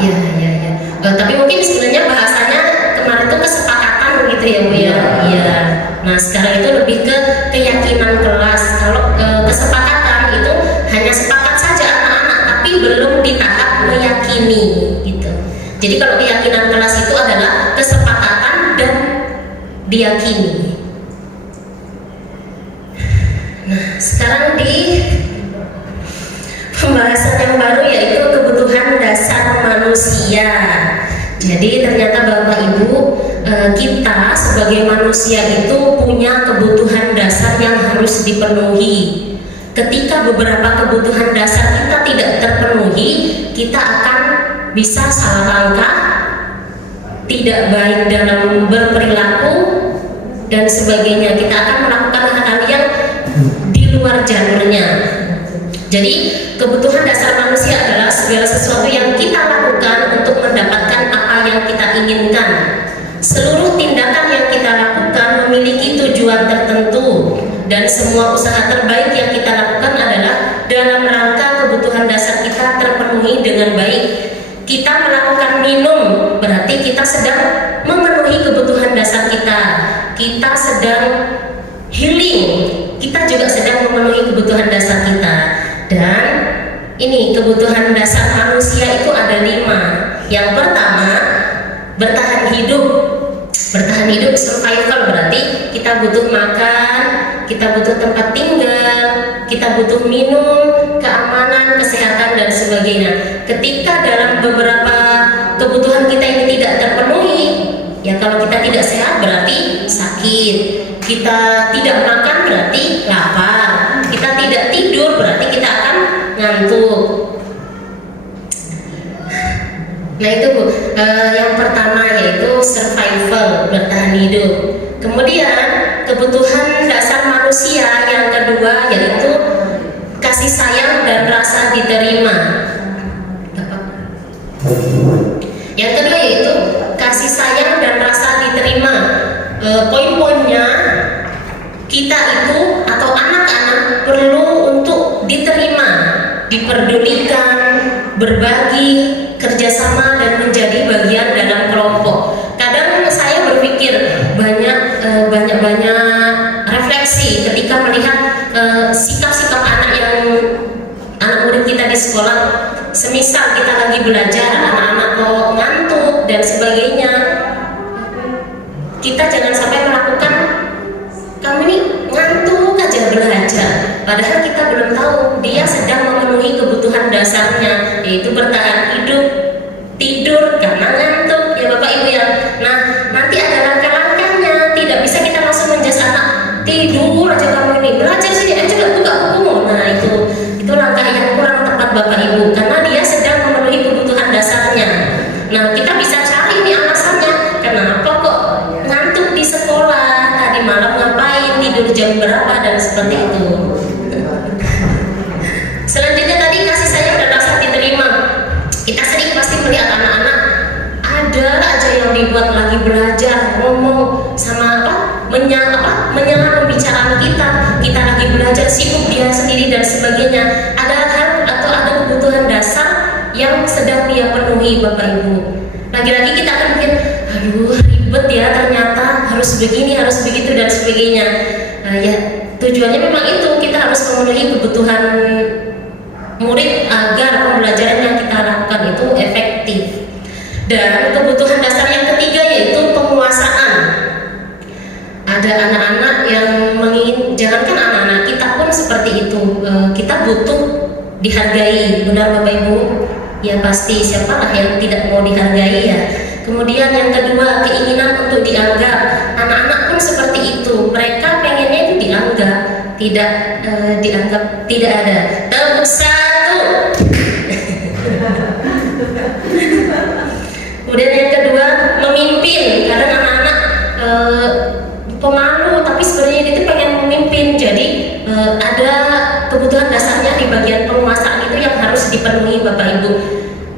Iya. Tapi mungkin sebenarnya bahasanya kemarin itu kesepakatan begitu ya Bu ya. Iya. Nah sekarang itu lebih ke keyakinan kelas. Kalau kesepakatan itu hanya sepakat saja anak-anak, tapi belum di tahap meyakini gitu. Jadi kalau keyakinan kelas itu adalah kesepakatan dan diyakini. Nah sekarang di pembahasan yang baru yaitu kebutuhan dasar manusia. Jadi ternyata Bapak Ibu, kita sebagai manusia itu punya kebutuhan dasar yang harus dipenuhi. Ketika beberapa kebutuhan dasar kita tidak terpenuhi, kita akan bisa salah langkah, tidak baik dalam berperilaku dan sebagainya. Kita akan melakukan hal-hal yang di luar jalurnya. Jadi kebutuhan dasar manusia adalah segala sesuatu yang kita lakukan untuk mendapatkan apa yang kita inginkan. Seluruh tindakan yang kita lakukan memiliki tujuan tertentu dan semua usaha terbaik yang kita lakukan adalah dalam rangka kebutuhan dasar kita terpenuhi dengan baik. Kita melakukan minum berarti kita sedang memenuhi kebutuhan dasar kita. Kita sedang healing, kita juga sedang memenuhi kebutuhan dasar kita. Dan ini kebutuhan dasar manusia itu ada 5. Yang pertama, bertahan hidup. Bertahan hidup, survival, berarti kita butuh makan, kita butuh tempat tinggal, kita butuh minum, keamanan, kesehatan dan sebagainya. Ketika dalam beberapa kebutuhan kita ini tidak terpenuhi, ya kalau kita tidak sehat berarti sakit. Kita tidak makan berarti lapar. Kita tidak tidur berarti kita akan ngantuk. Nah itu Bu, yang pertama yaitu survival, bertahan hidup. Kemudian kebutuhan dasar manusia yang kedua yaitu kasih sayang dan rasa diterima. Yang kedua yaitu kasih sayang dan rasa diterima. Poin-poinnya kita itu atau anak-anak perlu untuk diterima, diperdulikan, berbagi, kerjasama dan menjadi bagian dalam kelompok. Kadang saya berpikir banyak refleksi ketika melihat sikap-sikap anak yang dan sebagainya. Kita jangan sampai melakukan kamu ini ngantuk aja belajar, padahal kita belum tahu dia sedang memenuhi kebutuhan dasarnya, yaitu bertahan hidup, tidur karena ngantuk ya Bapak Ibu ya. Nah nanti ada langkah-langkahnya, tidak bisa kita langsung menjudge anak tidur aja kamu ini, belajar sini aja gak buka bukumu. Nah itu langkah yang kurang tepat Bapak Ibu, karena dia sedang memenuhi kebutuhan dasarnya. Nah kita bisa cari ini alasannya, kenapa kok ngantuk di sekolah, tadi malam ngapain, tidur jam berapa, dan seperti itu. Selanjutnya tadi kasih sayang dan rasa diterima. Kita sering pasti melihat anak-anak ada aja yang dibuat lagi belajar, ngomong sama menyela pembicaraan kita lagi belajar, sibuk dia sendiri dan sebagainya. Ada hal atau ada kebutuhan dasar yang sedang dia penuhi Bapak Ibu. Lagi-lagi kita akan mikir, aduh ribet ya, ternyata harus begini, harus begitu dan sebagainya. Nah, ya tujuannya memang itu, kita harus memenuhi kebutuhan murid agar pembelajaran yang kita lakukan itu efektif. Dan kebutuhan dasar yang ketiga yaitu penguasaan. Ada anak-anak yang jangankan anak-anak, kita pun seperti itu. Kita butuh dihargai, benar Bapak Ibu? Ya pasti, siapalah yang tidak mau dihargai ya. Kemudian yang kedua, keinginan untuk dianggap. Anak-anak pun seperti itu, mereka pengennya itu dianggap, tidak dianggap tidak ada. Tepuk satu. Kemudian yang kedua, memimpin. Kadang anak-anak pemalu, tapi sebenarnya dia itu pengen memimpin. Jadi ada kebutuhan dasarnya di bagian penguasaan itu yang harus dipenuhi Bapak Ibu.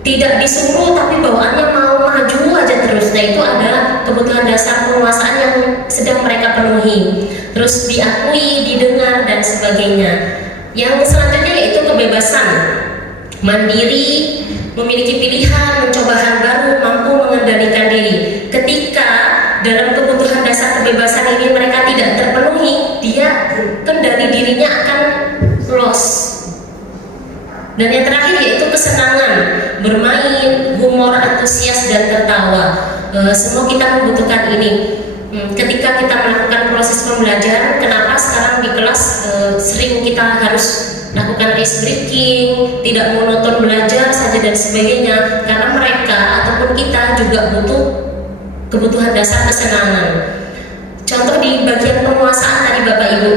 Tidak disuruh tapi bawaannya mau maju aja terus. Nah itu adalah kebutuhan dasar penguasaan yang sedang mereka penuhi. Terus diakui, didengar dan sebagainya. Yang selanjutnya yaitu kebebasan, mandiri, memiliki pilihan, mencoba hal baru, mampu mengendalikan diri. Ketika dalam kebutuhan dasar kebebasan ini mereka tidak terpenuhi, dia kendali dirinya akan loss. Dan yang terakhir yaitu kesenangan, bermain, humor, antusias dan tertawa. Semua kita membutuhkan ini. Ketika kita melakukan proses pembelajaran, kenapa sekarang di kelas sering kita harus lakukan ice breaking, tidak monoton belajar saja dan sebagainya, karena mereka ataupun kita juga butuh kebutuhan dasar kesenangan. Contoh di bagian penguasaan tadi Bapak Ibu,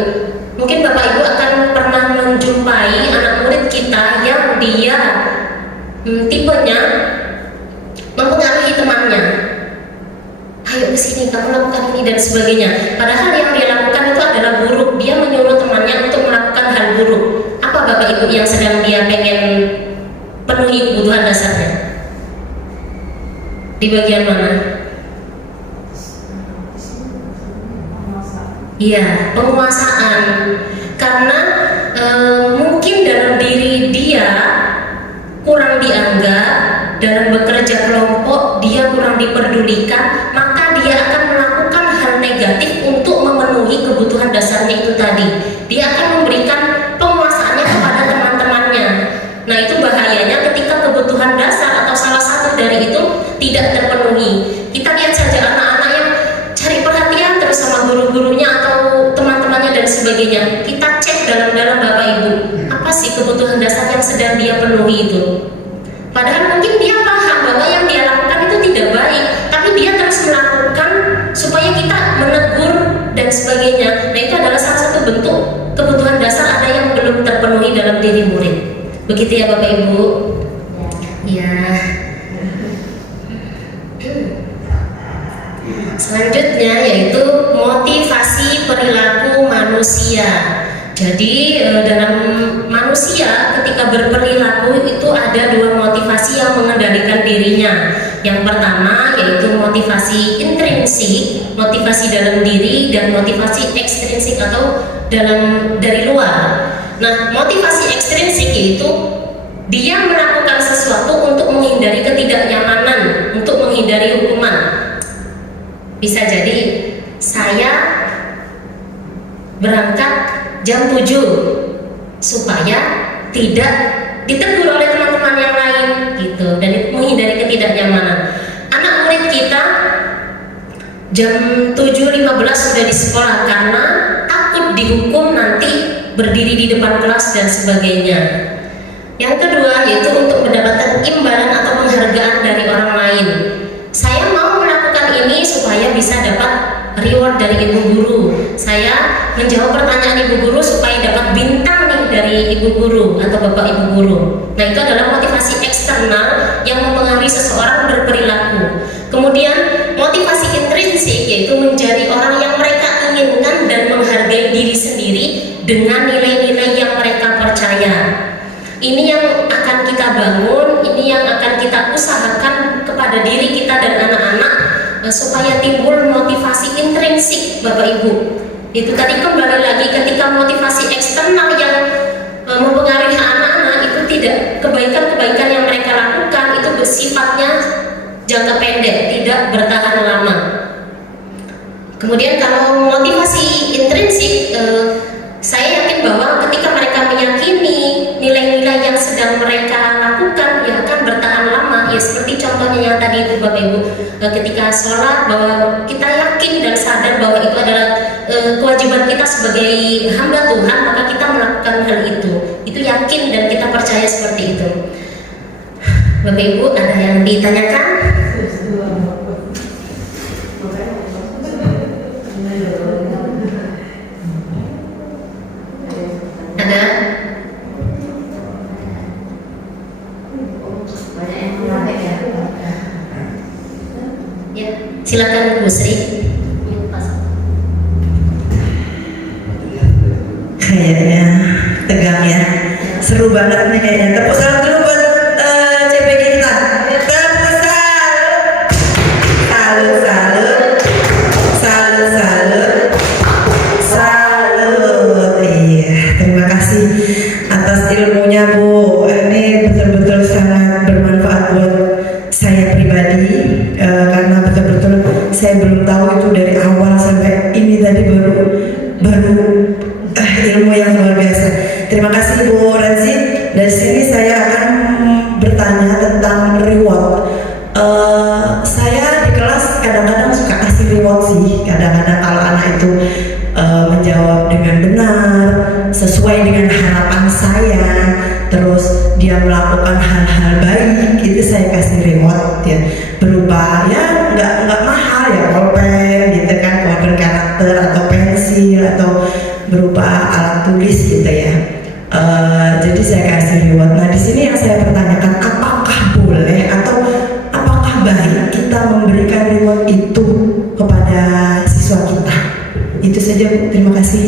mungkin Bapak Ibu akan pernah menjumpai anak murid kita yang dia tipenya mempengaruhi temannya. Ayo kesini, kamu lakukan ini dan sebagainya. Padahal yang dia lakukan itu adalah buruk. Dia menyuruh temannya untuk melakukan hal buruk. Apa Bapak Ibu yang sedang dia pengen penuhi kebutuhan dasarnya? Di bagian mana? Iya, penguasaan. Karena mungkin dalam diri dia kurang dianggap, dalam bekerja kelompok dia kurang diperdulikan, maka dia akan melakukan hal negatif untuk memenuhi kebutuhan dasarnya itu tadi. Dia akan memberikan penguasaannya kepada teman-temannya. Nah itu bahayanya ketika kebutuhan dasar atau salah satu dari itu tidak terpenuhi. Kita lihat saja anak-anak yang cari perhatian terus sama guru-gurunya atau teman-temannya dan sebagainya. Kita cek dalam-dalam Bapak Ibu, apa sih kebutuhan dasar yang sedang dia penuhi itu. Padahal mungkin dia paham bahwa yang dia lakukan itu tidak baik, tapi dia terus melakukan supaya kita menegur dan sebagainya. Nah itu adalah salah satu bentuk kebutuhan dasar ada yang belum terpenuhi dalam diri murid. Begitu ya Bapak Ibu? Ya. Selanjutnya yaitu motivasi perilaku manusia. Jadi dalam manusia ketika berperilaku itu ada dua motivasi yang mengendalikan dirinya. Yang pertama yaitu motivasi intrinsik, motivasi dalam diri, dan motivasi ekstrinsik atau dari luar. Nah, motivasi ekstrinsik yaitu dia melakukan sesuatu untuk menghindari ketidaknyamanan, untuk menghindari hukuman. Bisa jadi saya berangkat jam 7 supaya tidak ditegur oleh teman-teman yang lain gitu, dan menghindari ketidaknyamanan. Anak murid kita jam 7.15 sudah di sekolah karena takut dihukum nanti berdiri di depan kelas dan sebagainya. Yang kedua yaitu untuk mendapatkan imbalan atau penghargaan dari orang lain. Saya mau melakukan ini supaya bisa dapat reward dari ibu guru. Saya menjawab pertanyaan ibu guru supaya dapat bintang nih dari ibu guru atau bapak ibu guru. Nah, itu adalah motivasi eksternal yang mempengaruhi seseorang berperilaku. Kemudian motivasi intrinsik yaitu menjadi orang yang mereka inginkan dan menghargai diri sendiri dengan nilai-nilai yang mereka percaya. Ini yang akan kita bangun, ini yang akan kita usahakan kepada diri kita dan anak-anak supaya timbul motivasi intrinsik, Bapak Ibu. Itu tadi kembali lagi ketika motivasi eksternal yang mempengaruhi anak-anak itu tidak, kebaikan-kebaikan yang mereka lakukan itu bersifatnya jangka pendek, tidak bertahan lama. Kemudian kalau motivasi intrinsik, saya yakin bahwa ketika mereka meyakini nilai-nilai yang sedang mereka lakukan ya akan bertahan lama. Ya seperti contohnya yang tadi itu Bapak Ibu, ketika sholat bahwa kita yakin dan sadar bahwa itu adalah kewajiban kita sebagai hamba Tuhan, maka kita melakukan hal itu. Itu yakin dan kita percaya seperti itu. Bapak Ibu, ada yang ditanyakan? Ada? Banyak yang menarik ya. Ya, silakan Bu Sri. Kayaknya tegang ya, seru banget nih kayaknya. Tepuk tangan dulu buat CPG kita. Tepuk salut, salut. Iya, terima kasih atas ilmunya Bu. Ini betul-betul sangat bermanfaat buat saya pribadi karena betul-betul saya belum tahu itu dari awal sampai ini tadi baru ilmu yang luar biasa. Terima kasih Bu Renzi. Dari sini saya akan bertanya tentang reward. Saya di kelas kadang-kadang suka kasih reward sih. Kadang-kadang kalau anak itu menjawab dengan benar, sesuai dengan harapan saya, terus dia melakukan hal-hal baik, itu saya kasih reward ya, berupa ya nggak mahal ya, pulpen gitu kan, pulpen karakter atau pensil atau berupa alat tulis gitu ya. Jadi saya kasih reward. Nah di sini yang saya pertanyakan, apakah boleh atau apakah baik kita memberikan reward itu kepada siswa kita? Itu saja Bu, terima kasih.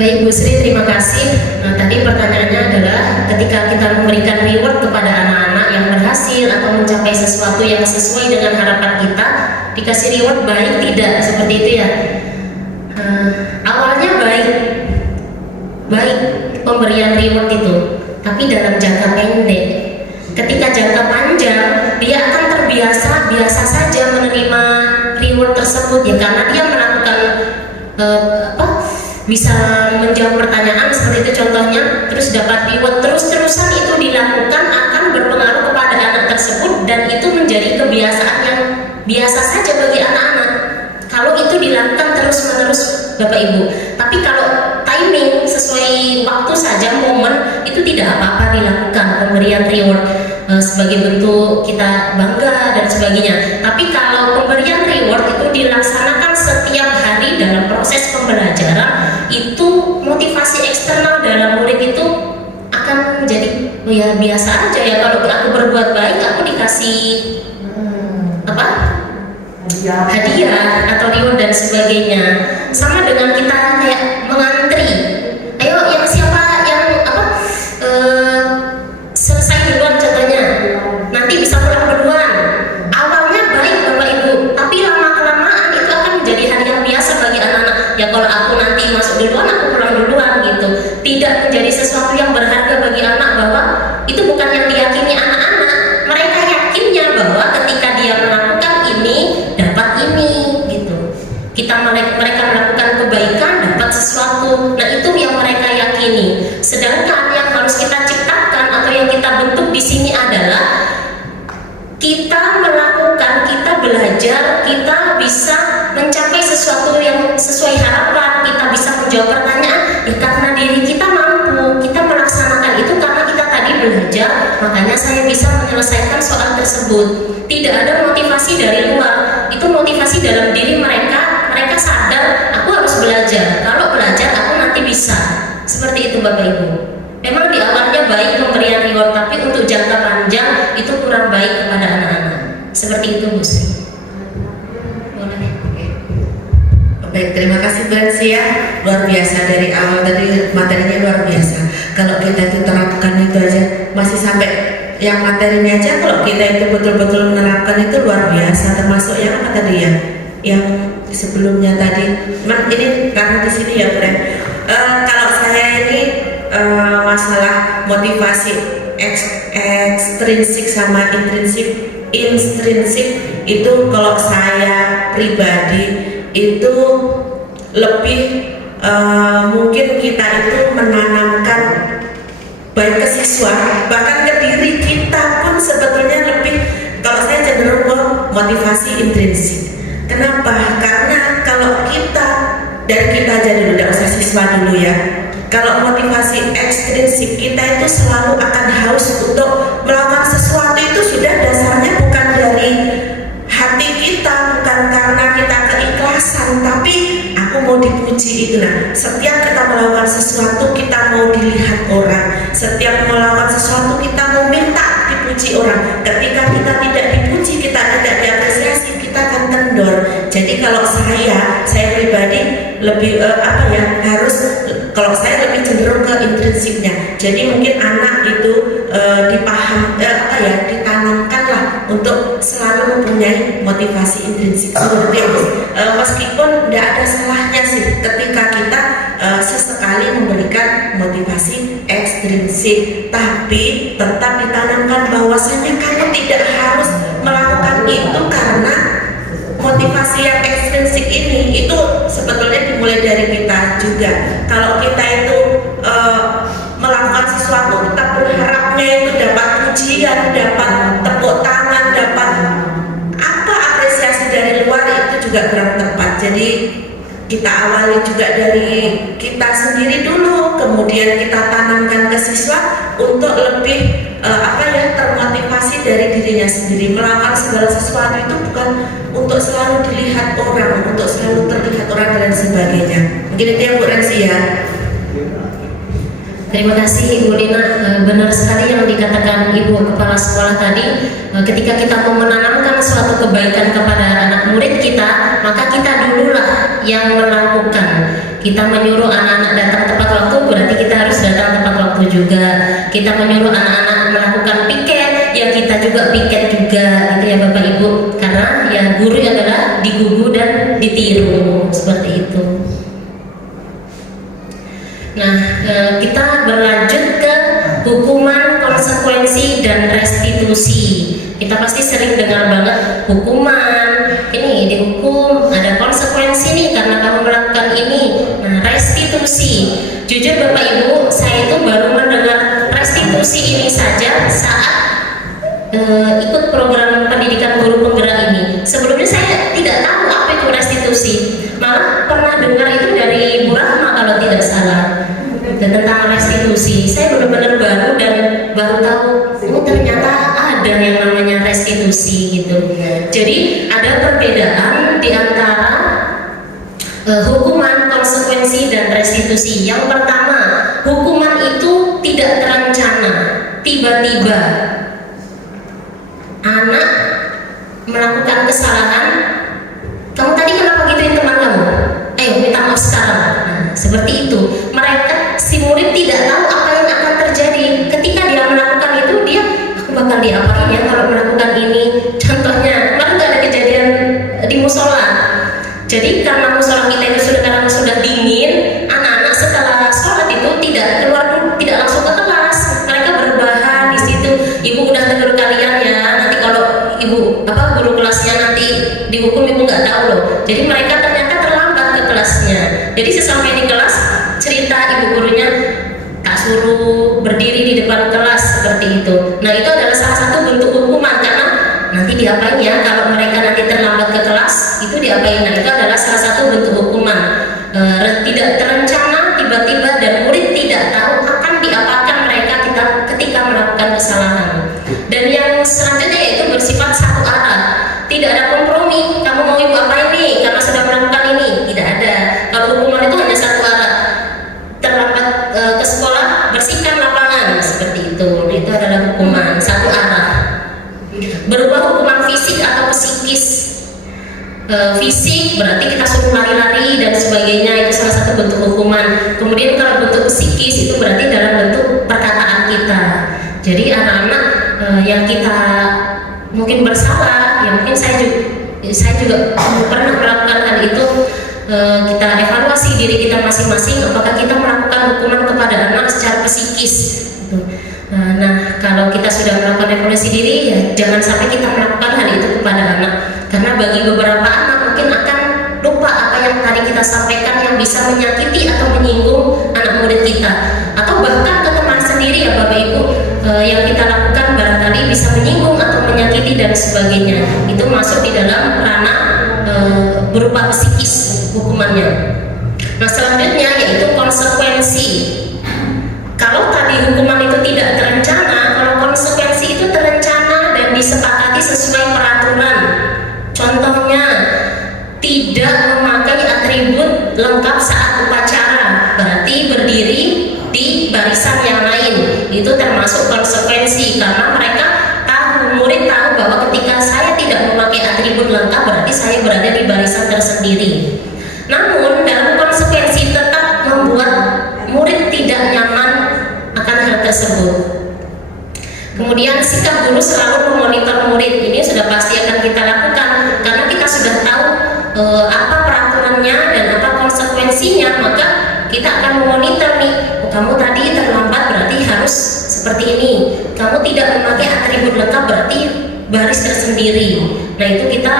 Baik Bu Sri, terima kasih. Nah, tadi pertanyaannya adalah ketika kita memberikan reward kepada anak-anak yang berhasil atau mencapai sesuatu yang sesuai dengan harapan kita, dikasih reward baik tidak, seperti itu ya. Awalnya baik pemberian reward itu, tapi dalam jangka pendek. Ketika jangka panjang, dia akan biasa saja menerima reward tersebut ya, karena dia melakukan bisa menjawab pertanyaan seperti itu contohnya, terus dapat reward terus-terusan, itu dilakukan akan berpengaruh kepada anak tersebut dan itu menjadi kebiasaan yang biasa saja bagi anak-anak kalau itu dilakukan terus-menerus Bapak Ibu. Tapi kalau timing sesuai waktu saja, momen, itu tidak apa-apa dilakukan pemberian reward sebagai bentuk kita bangga dan sebagainya. Tapi kalau pemberian reward itu dilaksanakan setiap hari dalam proses pembelajaran, itu motivasi eksternal dalam murid itu akan menjadi ya biasa aja ya. Kalau aku berbuat baik, aku dikasih hadiah atau reward dan sebagainya. Sama dengan kita kayak mengantri, ayo yang siapa yang selesai duluan contohnya, nanti bisa pulang duluan. Awalnya baik Bapak Ibu, tapi lama-kelamaan itu akan menjadi hal yang biasa bagi anak-anak. Ya kalau aku nanti masuk duluan, aku pulang duluan gitu. Tidak menjadi sesuatu yang berharga bagi anak, bahwa itu bukan yang diyakini anak-anak. Mereka yakinnya bahwa ketika dia melakukan ini, dapat ini gitu. Mereka melakukan kebaikan, dapat sesuatu. Nah itu yang mereka yakini. Sedangkan yang kita bentuk di sini adalah kita melakukan, kita belajar, kita bisa mencapai sesuatu yang sesuai harapan, kita bisa menjawab pertanyaan ya karena diri kita mampu, kita melaksanakan itu karena kita tadi belajar, makanya saya bisa menyelesaikan soal tersebut. Tidak ada motivasi dari luar, itu motivasi dalam diri mereka. Mereka sadar aku harus belajar, kalau belajar aku nanti bisa. Seperti itu Bapak Ibu. Memang di awalnya baik pemberian reward, tapi untuk jangka panjang itu kurang baik kepada anak-anak. Seperti itu Bu Sri. Boleh. Oke. Baik, terima kasih Bu Rensi ya. Luar biasa dari awal tadi materinya luar biasa. Kalau kita itu terapkan itu aja masih sampai yang materinya aja, kalau kita itu betul-betul menerapkan itu luar biasa. Termasuk yang apa tadi ya? Yang sebelumnya tadi. Ini karena di sini ya Bu Ren. Kalau saya ini masalah motivasi ekstrinsik sama intrinsik itu kalau saya pribadi itu lebih mungkin kita itu menanamkan baik ke siswa bahkan ke diri kita pun sebetulnya lebih, kalau saya cenderung ke motivasi intrinsik. Kenapa? Karena kalau kita dari kita aja dulu, tidak usah siswa dulu ya. Kalau motivasi ekstrinsik kita itu selalu akan haus untuk melakukan sesuatu, itu sudah dasarnya bukan dari hati kita, bukan karena kita keikhlasan, tapi aku mau dipuji itu. Nah, setiap kita melakukan sesuatu kita mau dilihat orang, setiap melakukan sesuatu kita mau minta dipuji orang. Ketika kita tidak dipuji, kita tidak diapresiasi, kita akan kendor. Jadi kalau saya pribadi lebih harus, kalau saya lebih cenderung ke intrinsiknya. Jadi mungkin anak itu ditanamkan lah untuk selalu mempunyai motivasi intrinsik seperti itu. Meskipun tidak ada salahnya sih ketika kita sesekali memberikan motivasi ekstrinsik, tapi tetap ditanamkan bahwasanya kamu tidak harus melakukan itu karena motivasi yang ekstrinsik ini itu sebetulnya dimulai dari kita juga. Kalau kita itu melakukan sesuatu, kita berharapnya itu dapat pujian, dapat tepuk tangan, dapat apresiasi dari luar, itu juga kurang tepat. Jadi kita awali juga dari kita sendiri dulu, kemudian kita tanamkan ke siswa untuk lebih termotivasi dari dirinya sendiri. Melakukan segala sesuatu itu bukan untuk selalu dilihat orang, untuk selalu terlihat orang dan sebagainya. Mungkin itu yang Bu Rensi ya. Terima kasih Ibu Dina. Benar sekali yang dikatakan Ibu Kepala Sekolah tadi. Ketika kita mau menanamkan suatu kebaikan kepada anak murid kita, maka kita dululah yang melakukan. Kita menyuruh anak-anak datang tepat waktu, berarti kita harus datang tepat waktu juga. Kita menyuruh anak-anak melakukan piket, ya kita juga piket juga, gitu ya Bapak Ibu. Karena ya guru adalah digugu dan ditiru, seperti itu. Nah, kita berlanjut ke hukuman, konsekuensi, dan restitusi. Kita pasti sering dengar banget hukuman, ini dihukum, ada konsekuensi nih karena kamu melakukan ini. Nah, restitusi, jujur Bapak Ibu, saya itu baru mendengar restitusi ini saja saat ikut program pendidikan guru penggerak ini. Sebelumnya saya tidak tahu apa itu restitusi, malah pernah dengar itu dari Bu Rahma kalau tidak salah. Dan tentang restitusi, saya benar-benar baru tahu, oh ternyata ada yang namanya restitusi gitu. Jadi ada perbedaan di antara hukuman, konsekuensi, dan restitusi. Yang pertama, hukuman itu tidak terencana, tiba-tiba anak melakukan kesalahan. Kamu tadi kenapa gituin teman kamu? Ayo minta maaf sekarang. Nah, seperti itu. Mereka, si murid tidak tahu apa yang akan terjadi ketika dia melakukan itu. Dia, aku bakal diapain ya kalau melakukan ini. Contohnya, kemarin ada kejadian di musola. Jadi karena musola kita itu sudah dingin, anak-anak setelah sholat itu tidak keluar, tidak langsung ke kelas. Mereka berbahan di situ. Ibu udah tegur kalian ya. Nanti kalau ibu guru kelasnya nanti dihukum, ibu nggak tahu loh. Jadi mereka ternyata terlambat ke kelasnya. Jadi sesampai di kelas, cerita ibu gurunya tak suruh berdiri di depan kelas seperti itu. Nah, itu adalah salah satu bentuk hukuman, karena nanti diapain ya kalau mereka nanti terlambat ke kelas, itu diapain. Nah, itu adalah salah satu bentuk hukuman. Tidak terencana, tiba-tiba, dan murid tidak tahu akan diapakan mereka ketika melakukan kesalahan. Dan yang selanjutnya yaitu bersifat satu arah, tidak ada kompromi. Kamu mau ibu apa ini karena sudah melakukan ini? Tidak ada. Kalau hukuman itu hanya satu arah, terlambat ke sekolah, bersihkan lapangan, seperti itu. Nah, itu adalah hukuman satu arah. Berubah hukuman fisik atau psikis. Fisik berarti kita suruh lari-lari dan sebagainya, itu salah satu bentuk hukuman. Kemudian kalau bentuk psikis itu berarti dalam bentuk perkataan kita. Jadi anak-anak yang kita mungkin bersalah, ya mungkin saya juga pernah melakukan hal itu. Kita evaluasi diri kita masing-masing, apakah kita melakukan hukuman kepada anak secara psikis gitu. Nah, kalau kita sudah melakukan evaluasi diri, ya jangan sampai kita melakukan hal itu kepada anak, karena bagi beberapa anak mungkin akan lupa apa yang tadi kita sampaikan yang bisa menyakiti atau menyinggung anak murid kita, atau bahkan ke teman sendiri ya Bapak Ibu, yang kita lakukan barangkali bisa menyinggung atau menyakiti dan sebagainya. Itu masuk di dalam ranah berupa psikis hukumannya. Nah, selanjutnya yaitu konsekuensi. Kalau tadi hukuman itu tidak terencana, kalau konsekuensi itu terencana dan disepakati sesuai peraturan. Contohnya, tidak memakai atribut lengkap saat upacara, berarti berdiri di barisan yang lain. Itu termasuk konsekuensi, karena mereka tahu, murid tahu bahwa ketika saya tidak memakai atribut lengkap, berarti saya berada di barisan tersendiri. Namun, dalam konsekuensi tetap membuat murid tidak nyaman akan hal tersebut. Kemudian sikap guru selalu memonitor murid, ini sudah pasti akan kita lakukan karena kita sudah tahu apa peraturannya dan apa konsekuensinya, maka kita akan memonitor nih, kamu tadi terlambat berarti harus seperti ini, kamu tidak memakai atribut lengkap berarti baris tersendiri. Nah, itu kita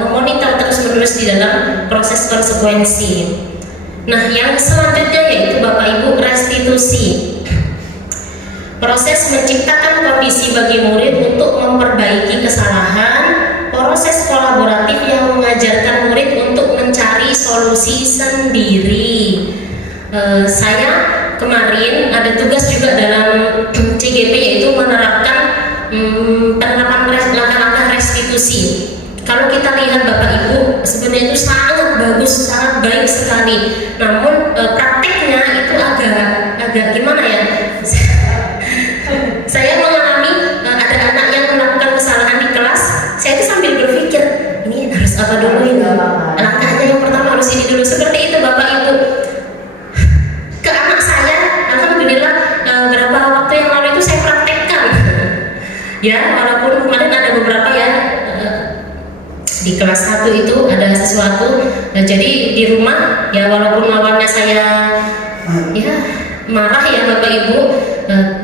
memonitor terus-menerus di dalam proses konsekuensi. Nah, yang selanjutnya yaitu Bapak Ibu restitusi. Proses menciptakan kondisi bagi murid untuk memperbaiki kesalahan, proses kolaboratif yang mengajarkan murid untuk mencari solusi sendiri. Saya kemarin ada tugas juga dalam CGP yaitu menerapkan penerapan langkah-langkah restitusi. Kalau kita lihat Bapak Ibu, sebenarnya itu sangat bagus, sangat baik sekali. Namun prakteknya itu agak gimana ya? Saya mengalami ada anak yang melakukan kesalahan di kelas. Saya itu sambil berpikir, ini harus apa dulu ini? Langkahnya yang pertama harus ini dulu. Seperti itu Bapak Ibu. Ke anak saya, alhamdulillah beberapa waktu yang lalu itu saya praktekkan. Ya, walaupun kemarin ada beberapa ya. Di kelas 1 itu ada sesuatu, jadi di rumah ya walaupun lawannya saya ya marah ya Bapak Ibu,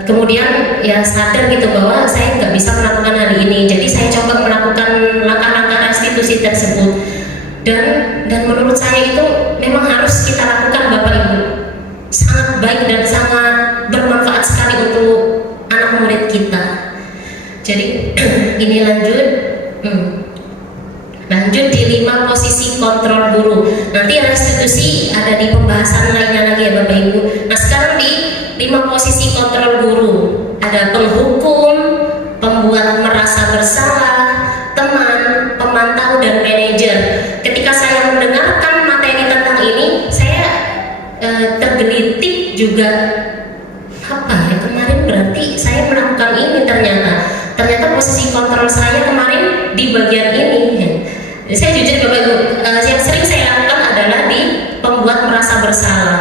kemudian ya sadar gitu bahwa saya nggak bisa melakukan hal ini, jadi saya coba melakukan langkah-langkah restitusi tersebut, dan menurut saya itu memang harus kita lakukan Bapak Ibu, sangat baik dan sangat bermanfaat sekali untuk anak murid kita. Jadi ini lanjut di 5 posisi kontrol guru. Nanti restitusi ada di pembahasan lainnya lagi ya Bapak Ibu. Nah, sekarang di 5 posisi kontrol guru. Ada penghukum, pembuat merasa bersalah, teman, pemantau, dan manajer. Ketika saya mendengarkan materi tentang ini, saya tergelitik juga. Apa ya, kemarin berarti saya melakukan ini ternyata posisi kontrol saya kemarin di bagian ini. Saya jujur Bapak Ibu, yang sering saya lakukan adalah di pembuat merasa bersalah.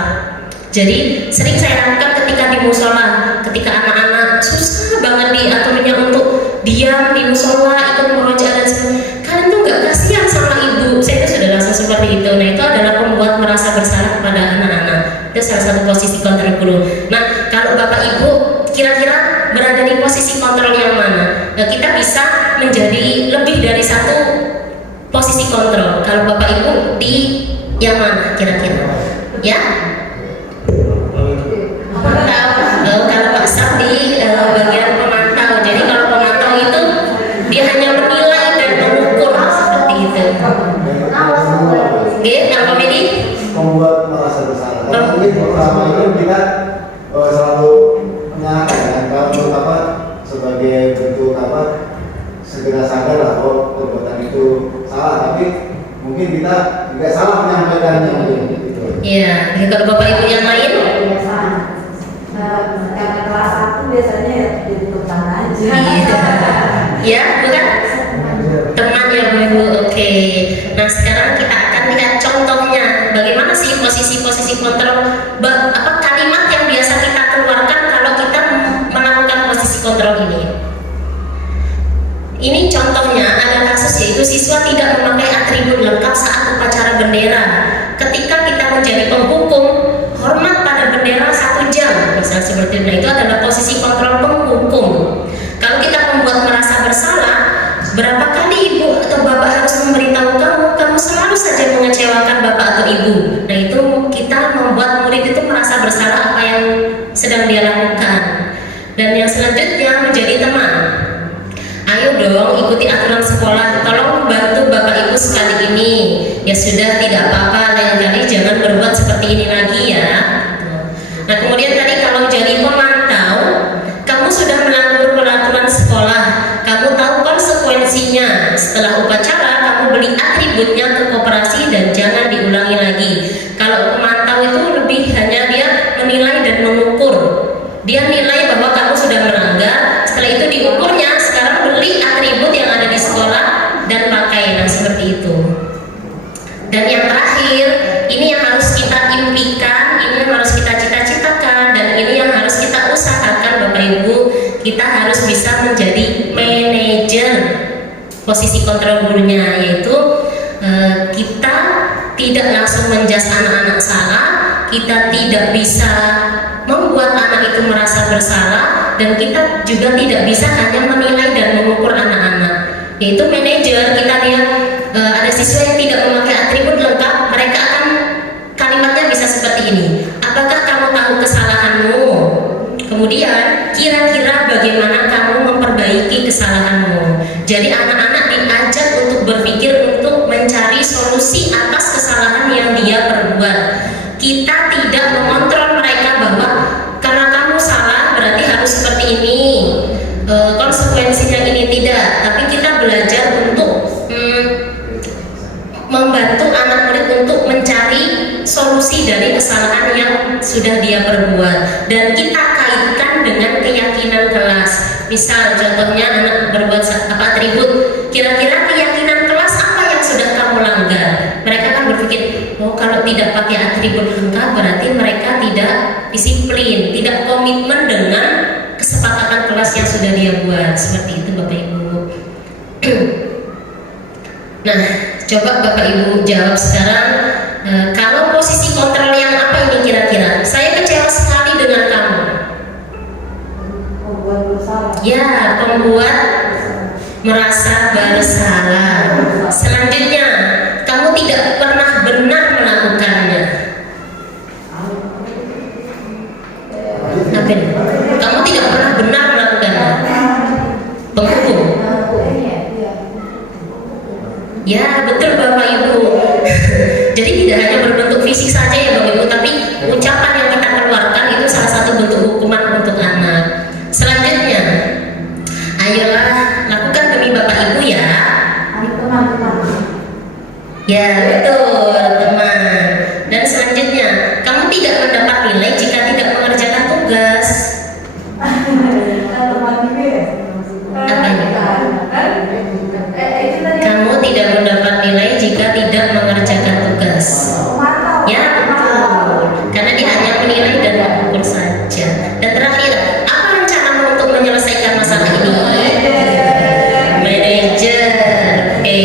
Jadi sering saya lakukan ketika di musola, ketika anak-anak susah banget diaturnya untuk diam di musola, ikut murojaah dan sebagainya. Kalian tuh nggak kasihan sama ibu. Saya itu sudah langsung seperti itu. Nah, itu adalah pembuat merasa bersalah kepada anak-anak. Itu salah satu posisi kontrol guru. Nah, kalau Bapak Ibu kira-kira berada di posisi kontrol yang mana? Nah, kita bisa menjadi lebih dari satu posisi kontrol. Kalau Bapak Ibu di yang mana kira-kira? Ya? Kalau Pak Sam di bagian untuk apa sebagai bentuk apa segera sadar lah bahwa perbuatan itu salah, tapi mungkin kita nggak salah menyampaikannya gitu. Iya, kalau Bapak Ibu yang lain? Biasa. Karena kelas 1 biasanya ya jadi teman aja. Ya, bukan? Teman ya Bu Ibu, oke. Nah sekarang kita akan lihat contohnya. Bagaimana sih posisi-posisi kontrol, kalimat yang biasa kita keluarkan kalau kita melakukan posisi kontrol ini. Ini contohnya ada kasus yaitu siswa tidak memakai atribut lengkap saat upacara bendera. Ketika kita menjadi penghukum, hormat pada bendera 1 jam, misalnya seperti itu. Nah, itu adalah posisi kontrol penghukum. Kalau kita membuat merasa bersalah, berapa kali ibu atau bapak harus memberitahu kamu selalu saja mengecewakan bapak atau ibu. Nah, itu kita membuat murid itu merasa bersalah apa yang sedang dia lakukan. Dan yang selanjutnya menjadi teman. Ayo dong ikuti aturan sekolah, tolong bantu bapak ibu sekali ini. Ya sudah, tidak apa-apa, lain kali jangan berbuat seperti ini lagi ya. Nah kemudian tadi kalau jadi pemantau, kamu sudah melanggar peraturan sekolah, kamu tahu konsekuensinya. Setelah upacara kamu beli atributnya ke koperasi dan jangan diulangi lagi. Kalau pemantau itu lebih hanya dia menilai dan mengukur. Dia nilai bahwa kamu sudah melanggar, setelah itu diukurnya, sekarang beli atribut yang ada di sekolah dan pakai. Nah seperti itu. Dan yang terakhir, ini yang harus kita impikan, ini yang harus kita cita-citakan, dan ini yang harus kita usahakan Bapak Ibu. Kita harus bisa menjadi manajer posisi kontrol gurunya, yaitu kita tidak langsung menjas anak-anak salah, kita tidak bisa membuat anak itu merasa bersalah, dan kita juga tidak bisa hanya menilai dan mengukur anak-anak. Yaitu manajer, kita lihat ada siswa yang tidak memakai atribut lengkap, mereka akan kalimatnya bisa seperti ini. Apakah kamu tahu kesalahanmu? Kemudian kira-kira bagaimana kamu memperbaiki kesalahanmu? Jadi anak-anak diajak untuk berpikir untuk mencari solusi atas kesalahan yang dia perbuat. Kita tidak mengontrol mereka bahwa karena kamu salah berarti harus seperti ini, konsekuensinya ini, tidak. Tapi kita belajar untuk membantu anak murid untuk mencari solusi dari kesalahan yang sudah dia perbuat, dan kita kaitkan dengan keyakinan kelas. Misal contohnya anak berbuat atribut, kira-kira keyakinan kelas apa yang sudah kamu langgar? Mereka kan berpikir, oh kalau tidak pakai atribut lengkap berarti mereka tidak disiplin, tidak komitmen dengan kesepakatan kelas yang sudah dia buat. Seperti itu Bapak Ibu. Nah, coba Bapak Ibu jawab sekarang, kalau posisi kontrol yang apa ini kira-kira? Saya kecewa sekali dengan kamu. Membuat bersalah. Ya, pembuat merasa bersalah. Selanjutnya, kamu tidak pernah benar melakukannya. Apa ini? Kamu tidak pernah benar melakukannya. Penghukum. Ya, betul Bapak Ibu. Jadi tidak hanya berbentuk fisik saja ya Bapak Ibu, tapi ucapan yang kita keluarkan itu salah satu bentuk hukuman untuk anak. Selanjutnya, ayolah lakukan demi Bapak Ibu ya. Teman-teman. Ya betul teman. Dan selanjutnya, kamu tidak mendapat nilai jika tidak mengerjakan tugas. Kamu tidak mendapat nilai jika tidak mengerjakan tugas. Ya betul. Karena dia hanya menilai dan mengukur saja. Dan terakhir, apa rencanamu untuk menyelesaikan masalah ini? Manajer. Oke.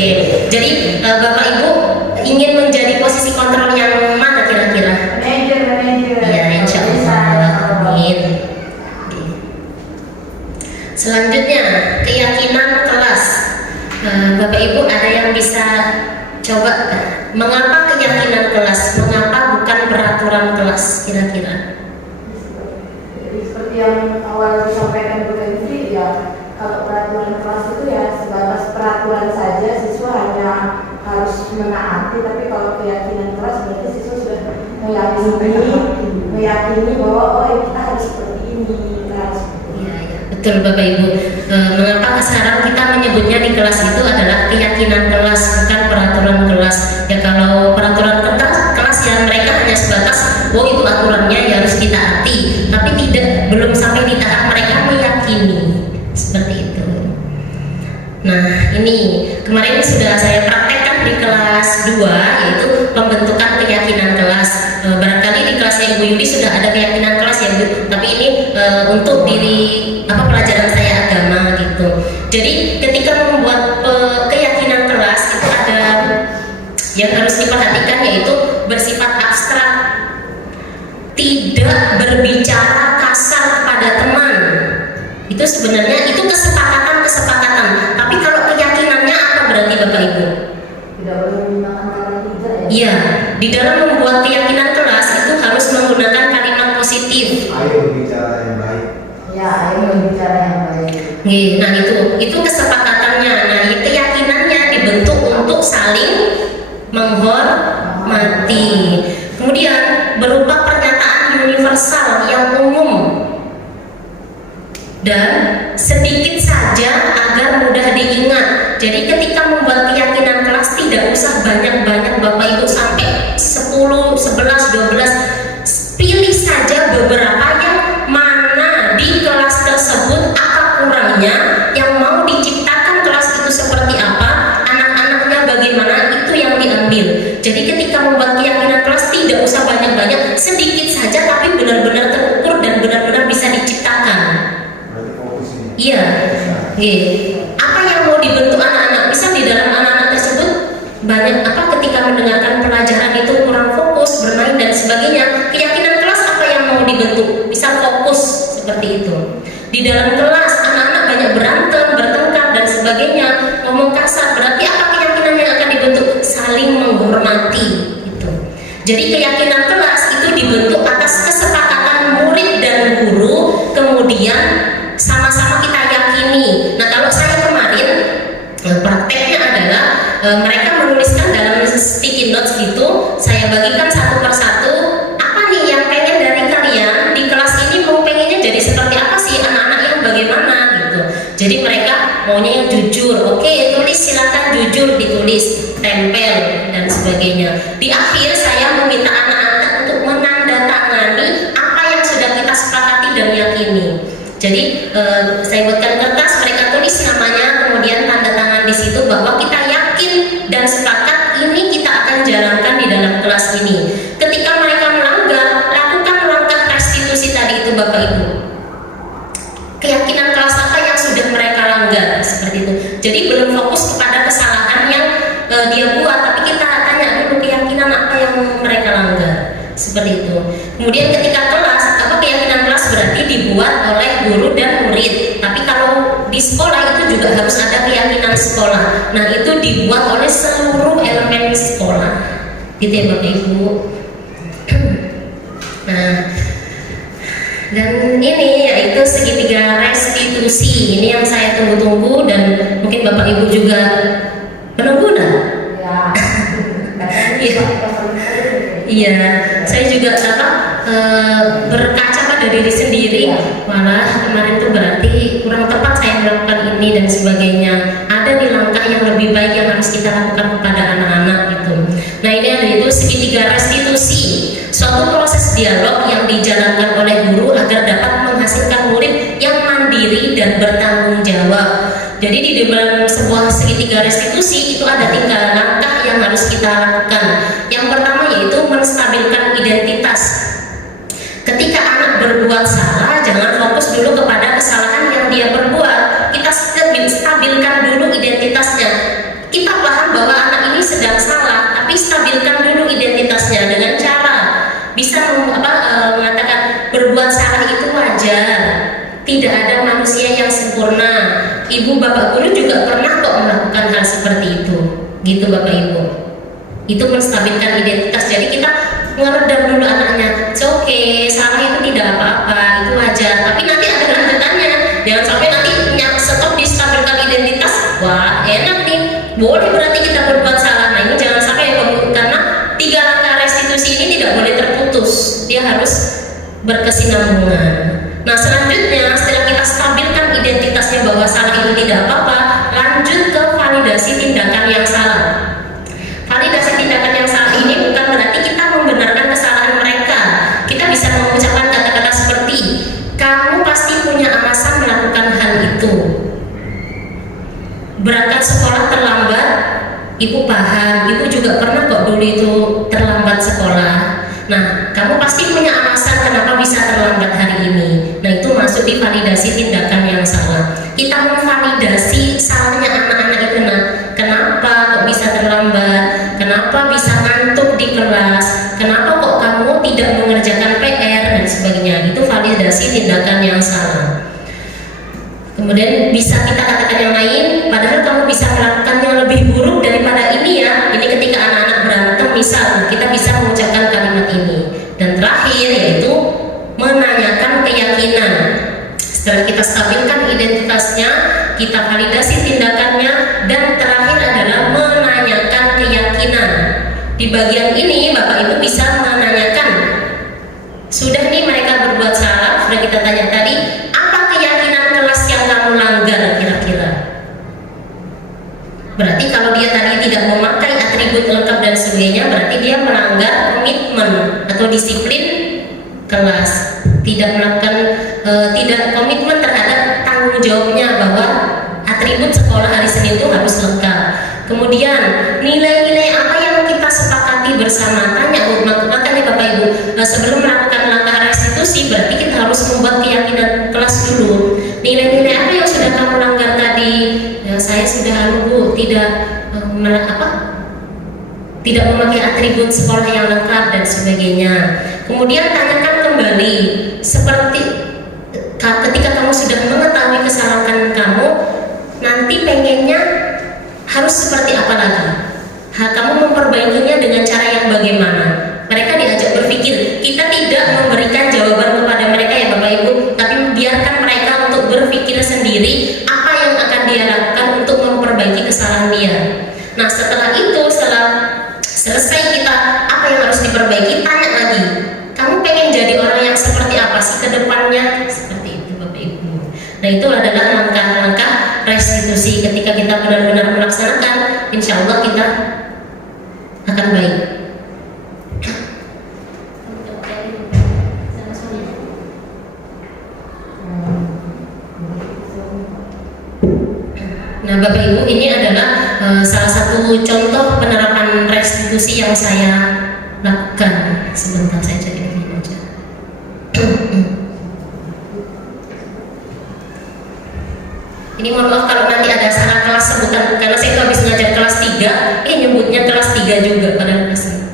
Jadi Bapak Ibu ingin menjadi posisi kontrol yang mana kira-kira? Manajer. Ya, insya Allah. Amin. Oke. Selanjutnya, keyakinan kelas. Bapak Ibu ada yang bisa coba, mengapa keyakinan kelas? Mengapa bukan peraturan kelas kira-kira? Jadi seperti yang awal disampaikan Bu Renzi, ya kalau peraturan kelas itu ya sebatas peraturan saja, siswa hanya harus menaati. Tapi kalau keyakinan kelas berarti siswa sudah meyakini bahwa oh kita harus seperti ini, kita harus seperti ini. Ya, ya. Betul Bapak Ibu. Mengapa sekarang kita menyebutnya di kelas itu adalah keyakinan kelas, bukan peraturan kelas. Ya kalau peraturan kelas ya mereka hanya sebatas, oh itu aturannya ya harus ditaati, tapi belum sampai di tahap mereka meyakini seperti itu. Nah ini kemarin sudah saya praktekkan di kelas 2, yaitu pembentukan keyakinan kelas. Barangkali di kelasnya Ibu Yudi sudah ada keyakinan kelas ya Bu, tapi ini untuk pelajaran saya agama gitu. Jadi ketika membuat keyakinan kelas itu ada yang harus diperhatikan, yaitu bersifat abstrak, tidak berbicara kasar kepada teman. Itu sebenarnya itu kesepakatan. Tapi kalau keyakinannya apa berarti Bapak Ibu? Tidak boleh menggunakan kata tidak ya? Iya, di dalam membuat keyakinan kelas itu harus menggunakan kalimat positif. Ayo bicara yang baik. Ya, ayo berbicara yang baik. Nah itu kesepakatannya. Nah keyakinannya dibentuk untuk saling menghormati. Kemudian berupa pernyataan universal yang umum dan sedikit saja agar mudah diingat. Jadi ketika membuat keyakinan kelas tidak usah banyak-banyak Bapak Ibu sampai 10, 11, 12. Pilih saja beberapa yang mana di kelas tersebut apa kurangnya, yang mau diciptakan kelas itu seperti apa, anak-anaknya bagaimana, itu yang diambil. Jadi ketika membuat keyakinan kelas tidak usah banyak-banyak, sedikit saja tapi benar-benar terukur dan benar-benar bisa diciptakan. Iya, apa yang mau dibentuk anak-anak? Bisa di dalam anak-anak tersebut banyak ketika mendengarkan pelajaran itu kurang fokus, bermain dan sebagainya. Keyakinan kelas apa yang mau dibentuk? Bisa fokus seperti itu. Di dalam kelas anak-anak banyak berantem, bertengkar dan sebagainya, ngomong kasar, berarti apa keyakinan yang akan dibentuk? Saling menghormati itu. Jadi keyakinan kelas itu dibentuk atas kesepakatan murid dan guru, kemudian sama-sama kita yakini. Nah kalau saya kemarin prakteknya adalah mereka menuliskan dalam sticky notes gitu, saya bagikan satu persatu, apa nih yang pengen dari kalian di kelas ini, mau pengennya jadi seperti apa sih, anak-anak yang bagaimana gitu. Jadi mereka maunya yang jujur, oke tulis, silakan jujur, ditulis, tempel dan sebagainya. Di akhir saya meminta anak-anak untuk menandatangani apa yang sudah kita sepakati dan yakini. Jadi saya buatkan kertas, mereka tulis namanya, kemudian tanda tangan di situ bahwa kita yakin dan sepakat ini kita akan jalankan di dalam kelas ini. Ketika mereka melanggar, lakukan langkah restitusi tadi itu Bapak Ibu. Keyakinan kelas apa yang sudah mereka langgar, seperti itu. Jadi belum fokus kepada kesalahan yang dia buat, tapi kita tanya dulu keyakinan apa yang mereka langgar, seperti itu. Kemudian ketika kelas, keyakinan kelas berarti dibuat oleh guru dan murid. Tapi kalau di sekolah itu juga harus ada keyakinan sekolah. Nah itu dibuat oleh seluruh elemen sekolah, gitu ya Bapak Ibu. Nah, dan ini yaitu segitiga restitusi. Ini yang saya tunggu-tunggu dan mungkin Bapak Ibu juga menunggu dah. Iya, saya juga berkaca pada diri sendiri. Malah kemarin tuh berarti kurang tepat saya melakukan ini dan sebagainya. Ada di langkah yang lebih baik yang harus kita lakukan kepada anak-anak gitu. Nah ini ada itu segitiga restitusi, suatu proses dialog yang dijalankan oleh guru agar dapat menghasilkan murid yang mandiri dan bertanggung jawab. Jadi di dalam sebuah segitiga restitusi itu ada 3 langkah yang harus kita lakukan. Yang pertama yaitu menstabilkan identitas. Ketika anak berbuat salah, jangan fokus dulu kepada kesalahan yang dia perbuat. Kita stabilkan dulu identitasnya. Kita paham bahwa anak ini sedang salah, tapi stabilkan dulu identitasnya dengan cara bisa mengatakan berbuat salah itu wajar. Tidak ada manusia yang sempurna. Ibu bapak guru juga pernah kok melakukan hal seperti itu, gitu Bapak Ibu. Itu menstabilkan identitas. Jadi kita meredam dulu anaknya. Oke, salah itu tidak apa-apa, itu wajar. Tapi nanti ada lanjutannya. Jangan sampai nanti stop di stabilkan identitas. Wah, enak nih. Boleh berarti kita berbuat salah. Nah ini jangan sampai karena 3 langkah restitusi ini tidak boleh terputus. Dia harus berkesinambungan. Nah selanjutnya setelah kita stabilkan pasti punya alasan kenapa bisa terlambat hari ini. Nah, itu masuk di validasi tindakan yang salah. Kita memvalidasi salahnya anak-anak itu. Nah, kenapa kok bisa terlambat? Kenapa bisa ngantuk di kelas? Kenapa kok kamu tidak mengerjakan PR dan sebagainya? Itu validasi tindakan yang salah. Kemudian bisa kita katakan yang lain, padahal kamu bisa melakukan yang lebih buruk daripada ini ya. Ini ketika anak-anak berantem misal, kita bisa mengucapkan kalimat ini. Dan terakhir yaitu menanyakan keyakinan. Setelah kita stabilkan identitasnya, kita validasi tindakannya, dan terakhir adalah menanyakan keyakinan. Di bagian ini Bapak Ibu bisa menanyakan, sudah nih mereka berbuat salah, sudah kita tanya tadi, apa keyakinan kelas yang kamu langgar kira-kira? Berarti kalau dia tadi tidak memakai atribut lengkap dan sebagainya, berarti dia melanggar komitmen atau disiplin kelas, tidak melakukan tidak komitmen terhadap tanggung jawabnya bahwa atribut sekolah hari Senin itu harus lengkap. Kemudian nilai-nilai apa yang kita sepakati bersama, tanya maka nih Bapak Ibu, sebelum melakukan langkah restitusi berarti kita harus membuat keyakinan kelas dulu. Nilai-nilai apa yang sudah kamu langgar tadi? Ya, saya sudah Bu tidak tidak memakai atribut sekolah yang lengkap dan sebagainya. Kemudian tanyakan kembali, seperti ketika kamu sudah mengetahui kesalahan kamu, nanti pengennya harus seperti apa lagi? Kamu memperbaikinya dengan cara yang bagaimana? Mereka diajak berpikir. Kita tidak memberikan jawaban kepada mereka ya Bapak Ibu, tapi biarkan mereka untuk berpikir sendiri apa yang akan dia lakukan untuk memperbaiki kesalahan dia. Nah, setelah itu, setelah selesai kita apa yang harus diperbaiki, tanya lagi, kamu pengen jadi orang yang seperti apa sih ke depannya? Seperti itu Bapak Ibu. Nah, itu adalah langkah-langkah restitusi. Ketika kita benar-benar melaksanakan, insya Allah kita akan baik. Nah Bapak Ibu, ini adalah salah satu contoh penerapan restitusi yang saya lakukan. Sebentar saya cari ini aja. Ini mohon maaf kalau nanti ada salah kelas sebutan, karena saya itu habis ngajar kelas 3, nyebutnya kelas 3 juga pada kelas ini.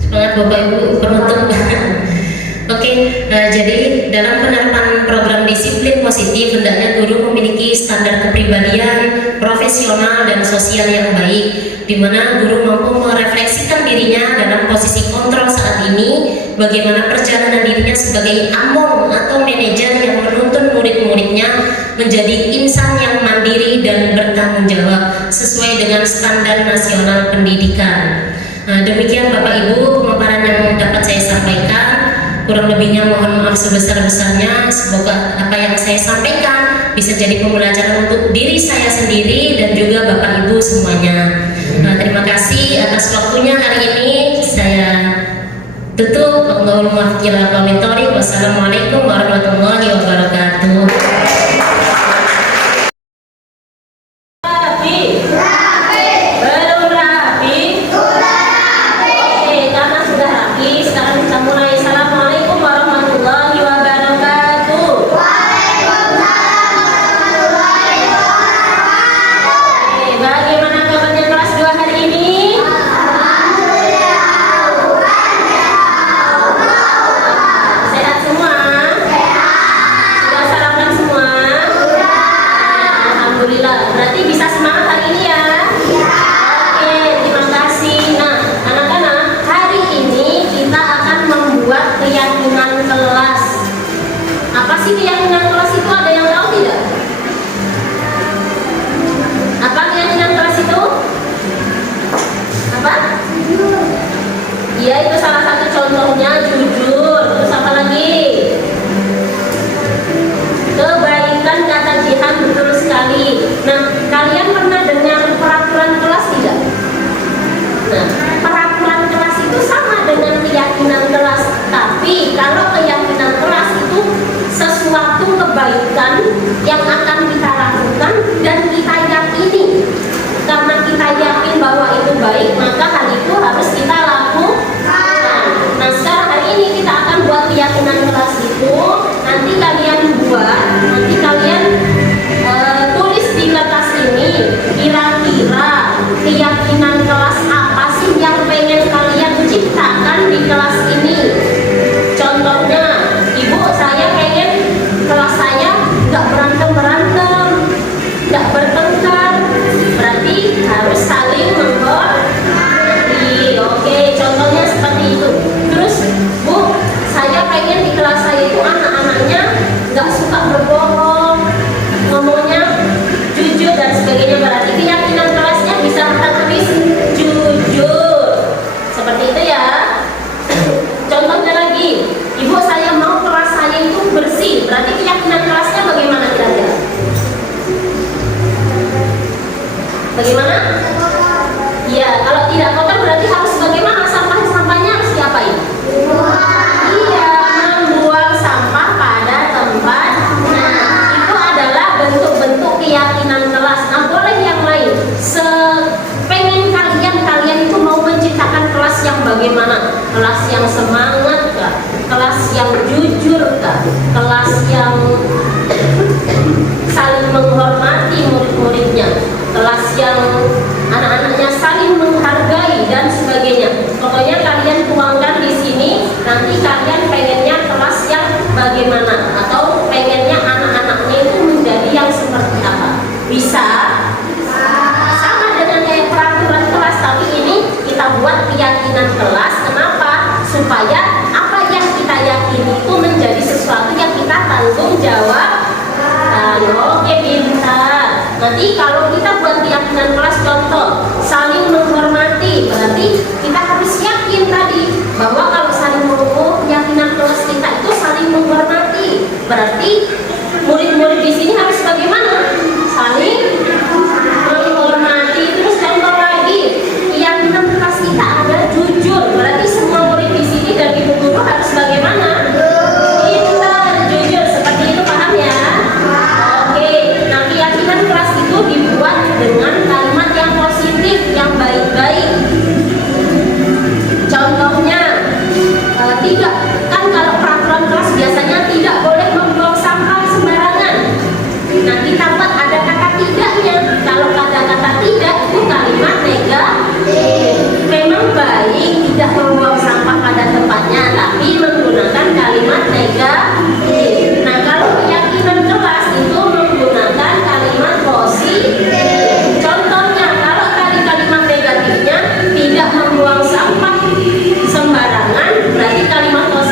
Semangat Bapak Ibu penutup. Oke, jadi dalam penerapan program disiplin positif, hendaknya guru memiliki standar kepribadian, profesional dan sosial yang baik, di mana guru mampu merefleksikan dirinya dalam posisi kontrol saat ini, bagaimana perjalanan dirinya sebagai among atau manajer yang menuntun murid-muridnya menjadi insan yang mandiri dan bertanggung jawab sesuai dengan standar nasional pendidikan. Demikian Bapak Ibu pemaparan yang dapat saya sampaikan. Kurang lebihnya mohon maaf sebesar-besarnya. Semoga apa yang saya sampaikan bisa jadi pembelajaran untuk diri saya sendiri dan juga Bapak Ibu semuanya. Terima kasih atas waktunya hari ini. Saya tutup. Wassalamualaikum warahmatullahi wabarakatuh. Ya, itu salah satu contohnya, jujur. Terus apa lagi? Kebaikan, kata Jihan, betul sekali. Nah, kalian pernah dengar peraturan kelas tidak? Nah, peraturan kelas itu sama dengan keyakinan kelas. Tapi kalau keyakinan kelas itu sesuatu kebaikan yang akan kita lakukan dan kita yakini. Karena Bagaimana? Ya, kalau tidak kotor berarti harus bagaimana? Sampahnya harus diapain? Iya, membuang sampah pada tempat. Nah, itu adalah bentuk-bentuk keyakinan kelas. Nah, boleh yang lain. Pengen kalian itu mau menciptakan kelas yang bagaimana? Kelas yang semangat kah? Kelas yang jujur kah? Kelas yang saling menghormati murid-muridnya? Kelas yang anak-anaknya saling menghargai dan sebagainya. Pokoknya kalian tuangkan di sini. Nanti kalian pengennya kelas yang bagaimana, atau pengennya anak-anaknya itu menjadi yang seperti apa? Bisa sama dengan kayak peraturan kelas, tapi ini kita buat keyakinan kelas. Kenapa? Supaya apa yang kita yakini itu menjadi sesuatu yang kita tanggung jawab. Oke, pintar. Nanti kalau kita buat keyakinan kelas, contoh saling menghormati, berarti kita harus yakin tadi bahwa kalau saling menghormati, keyakinan kelas kita itu saling menghormati. Berarti murid-murid di sini harus bagaimana? Saling menghormati. Terus contoh lagi, keyakinan kelas kita ada jujur. Berarti semua murid di sini dan ibu guru harus bagaimana? Pintar, jujur. Seperti itu, paham ya? Oke, nah keyakinan kelas itu dibuat dengan kalimat yang positif, yang baik-baik. Contohnya, tidak, kan kalau peraturan kelas biasanya tidak boleh membuang sampah sembarangan. Nah, kita buat ada kata tidaknya. Kalau ada kata tidak itu kalimat negatif. Memang baik tidak membuang sampah pada tempatnya, tapi menggunakan kalimat negatif. Nah, kalau keyakinan kelas itu menggunakan kalimat positif. Contohnya, kalau tadi kalimat negatifnya tidak membuang sampah sembarangan, berarti kalimat positif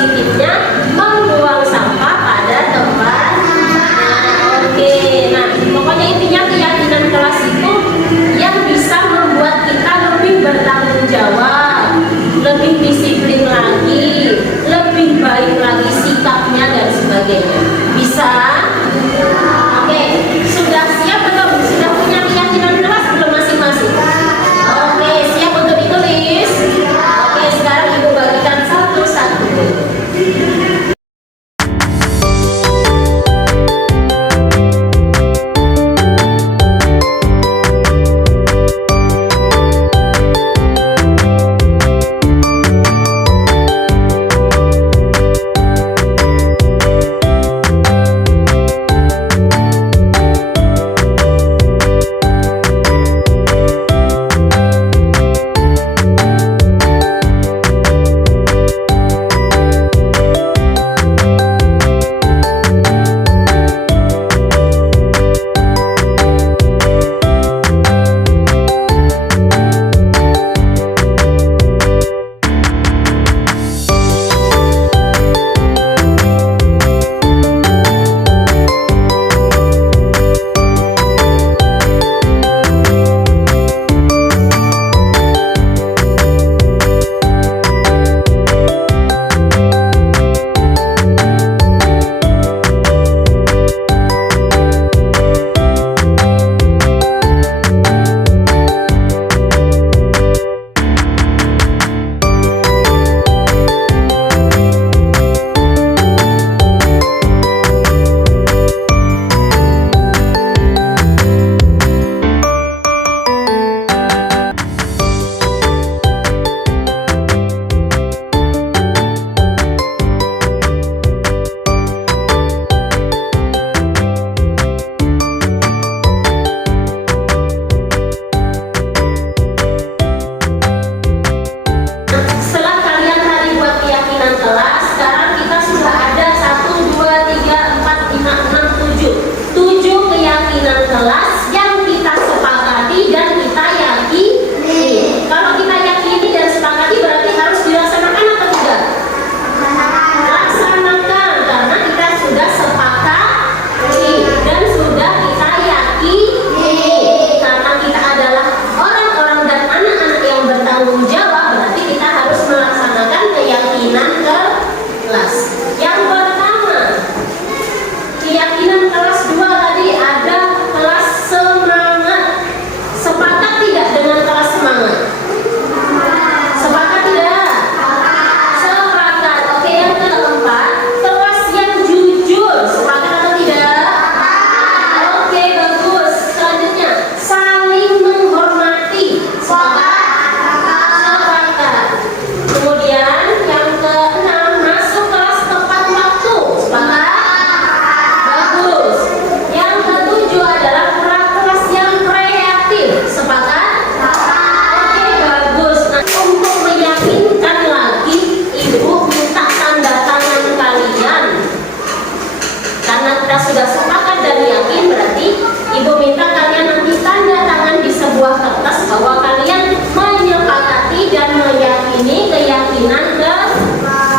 dengan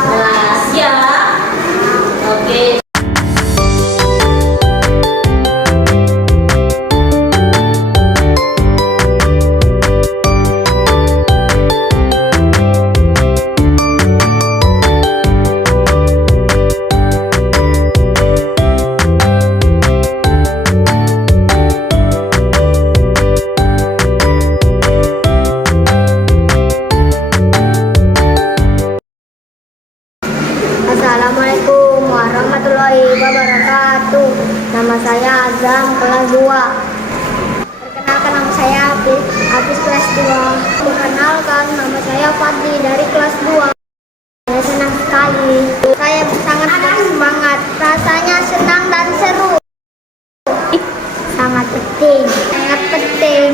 kelas ya. Oke. Assalamualaikum warahmatullahi wabarakatuh. Nama saya Azam, kelas 2. Perkenalkan, nama saya Hafiz kelas 2. Perkenalkan, nama saya Fadli dari kelas 2. Saya senang sekali. Saya sangat bersemangat. Rasanya senang dan seru. Sangat penting. Sangat penting.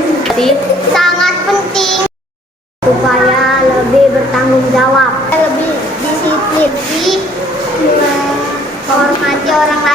Sangat penting. Supaya lebih bertanggung jawab, lebih disiplin, menghormati orang lain.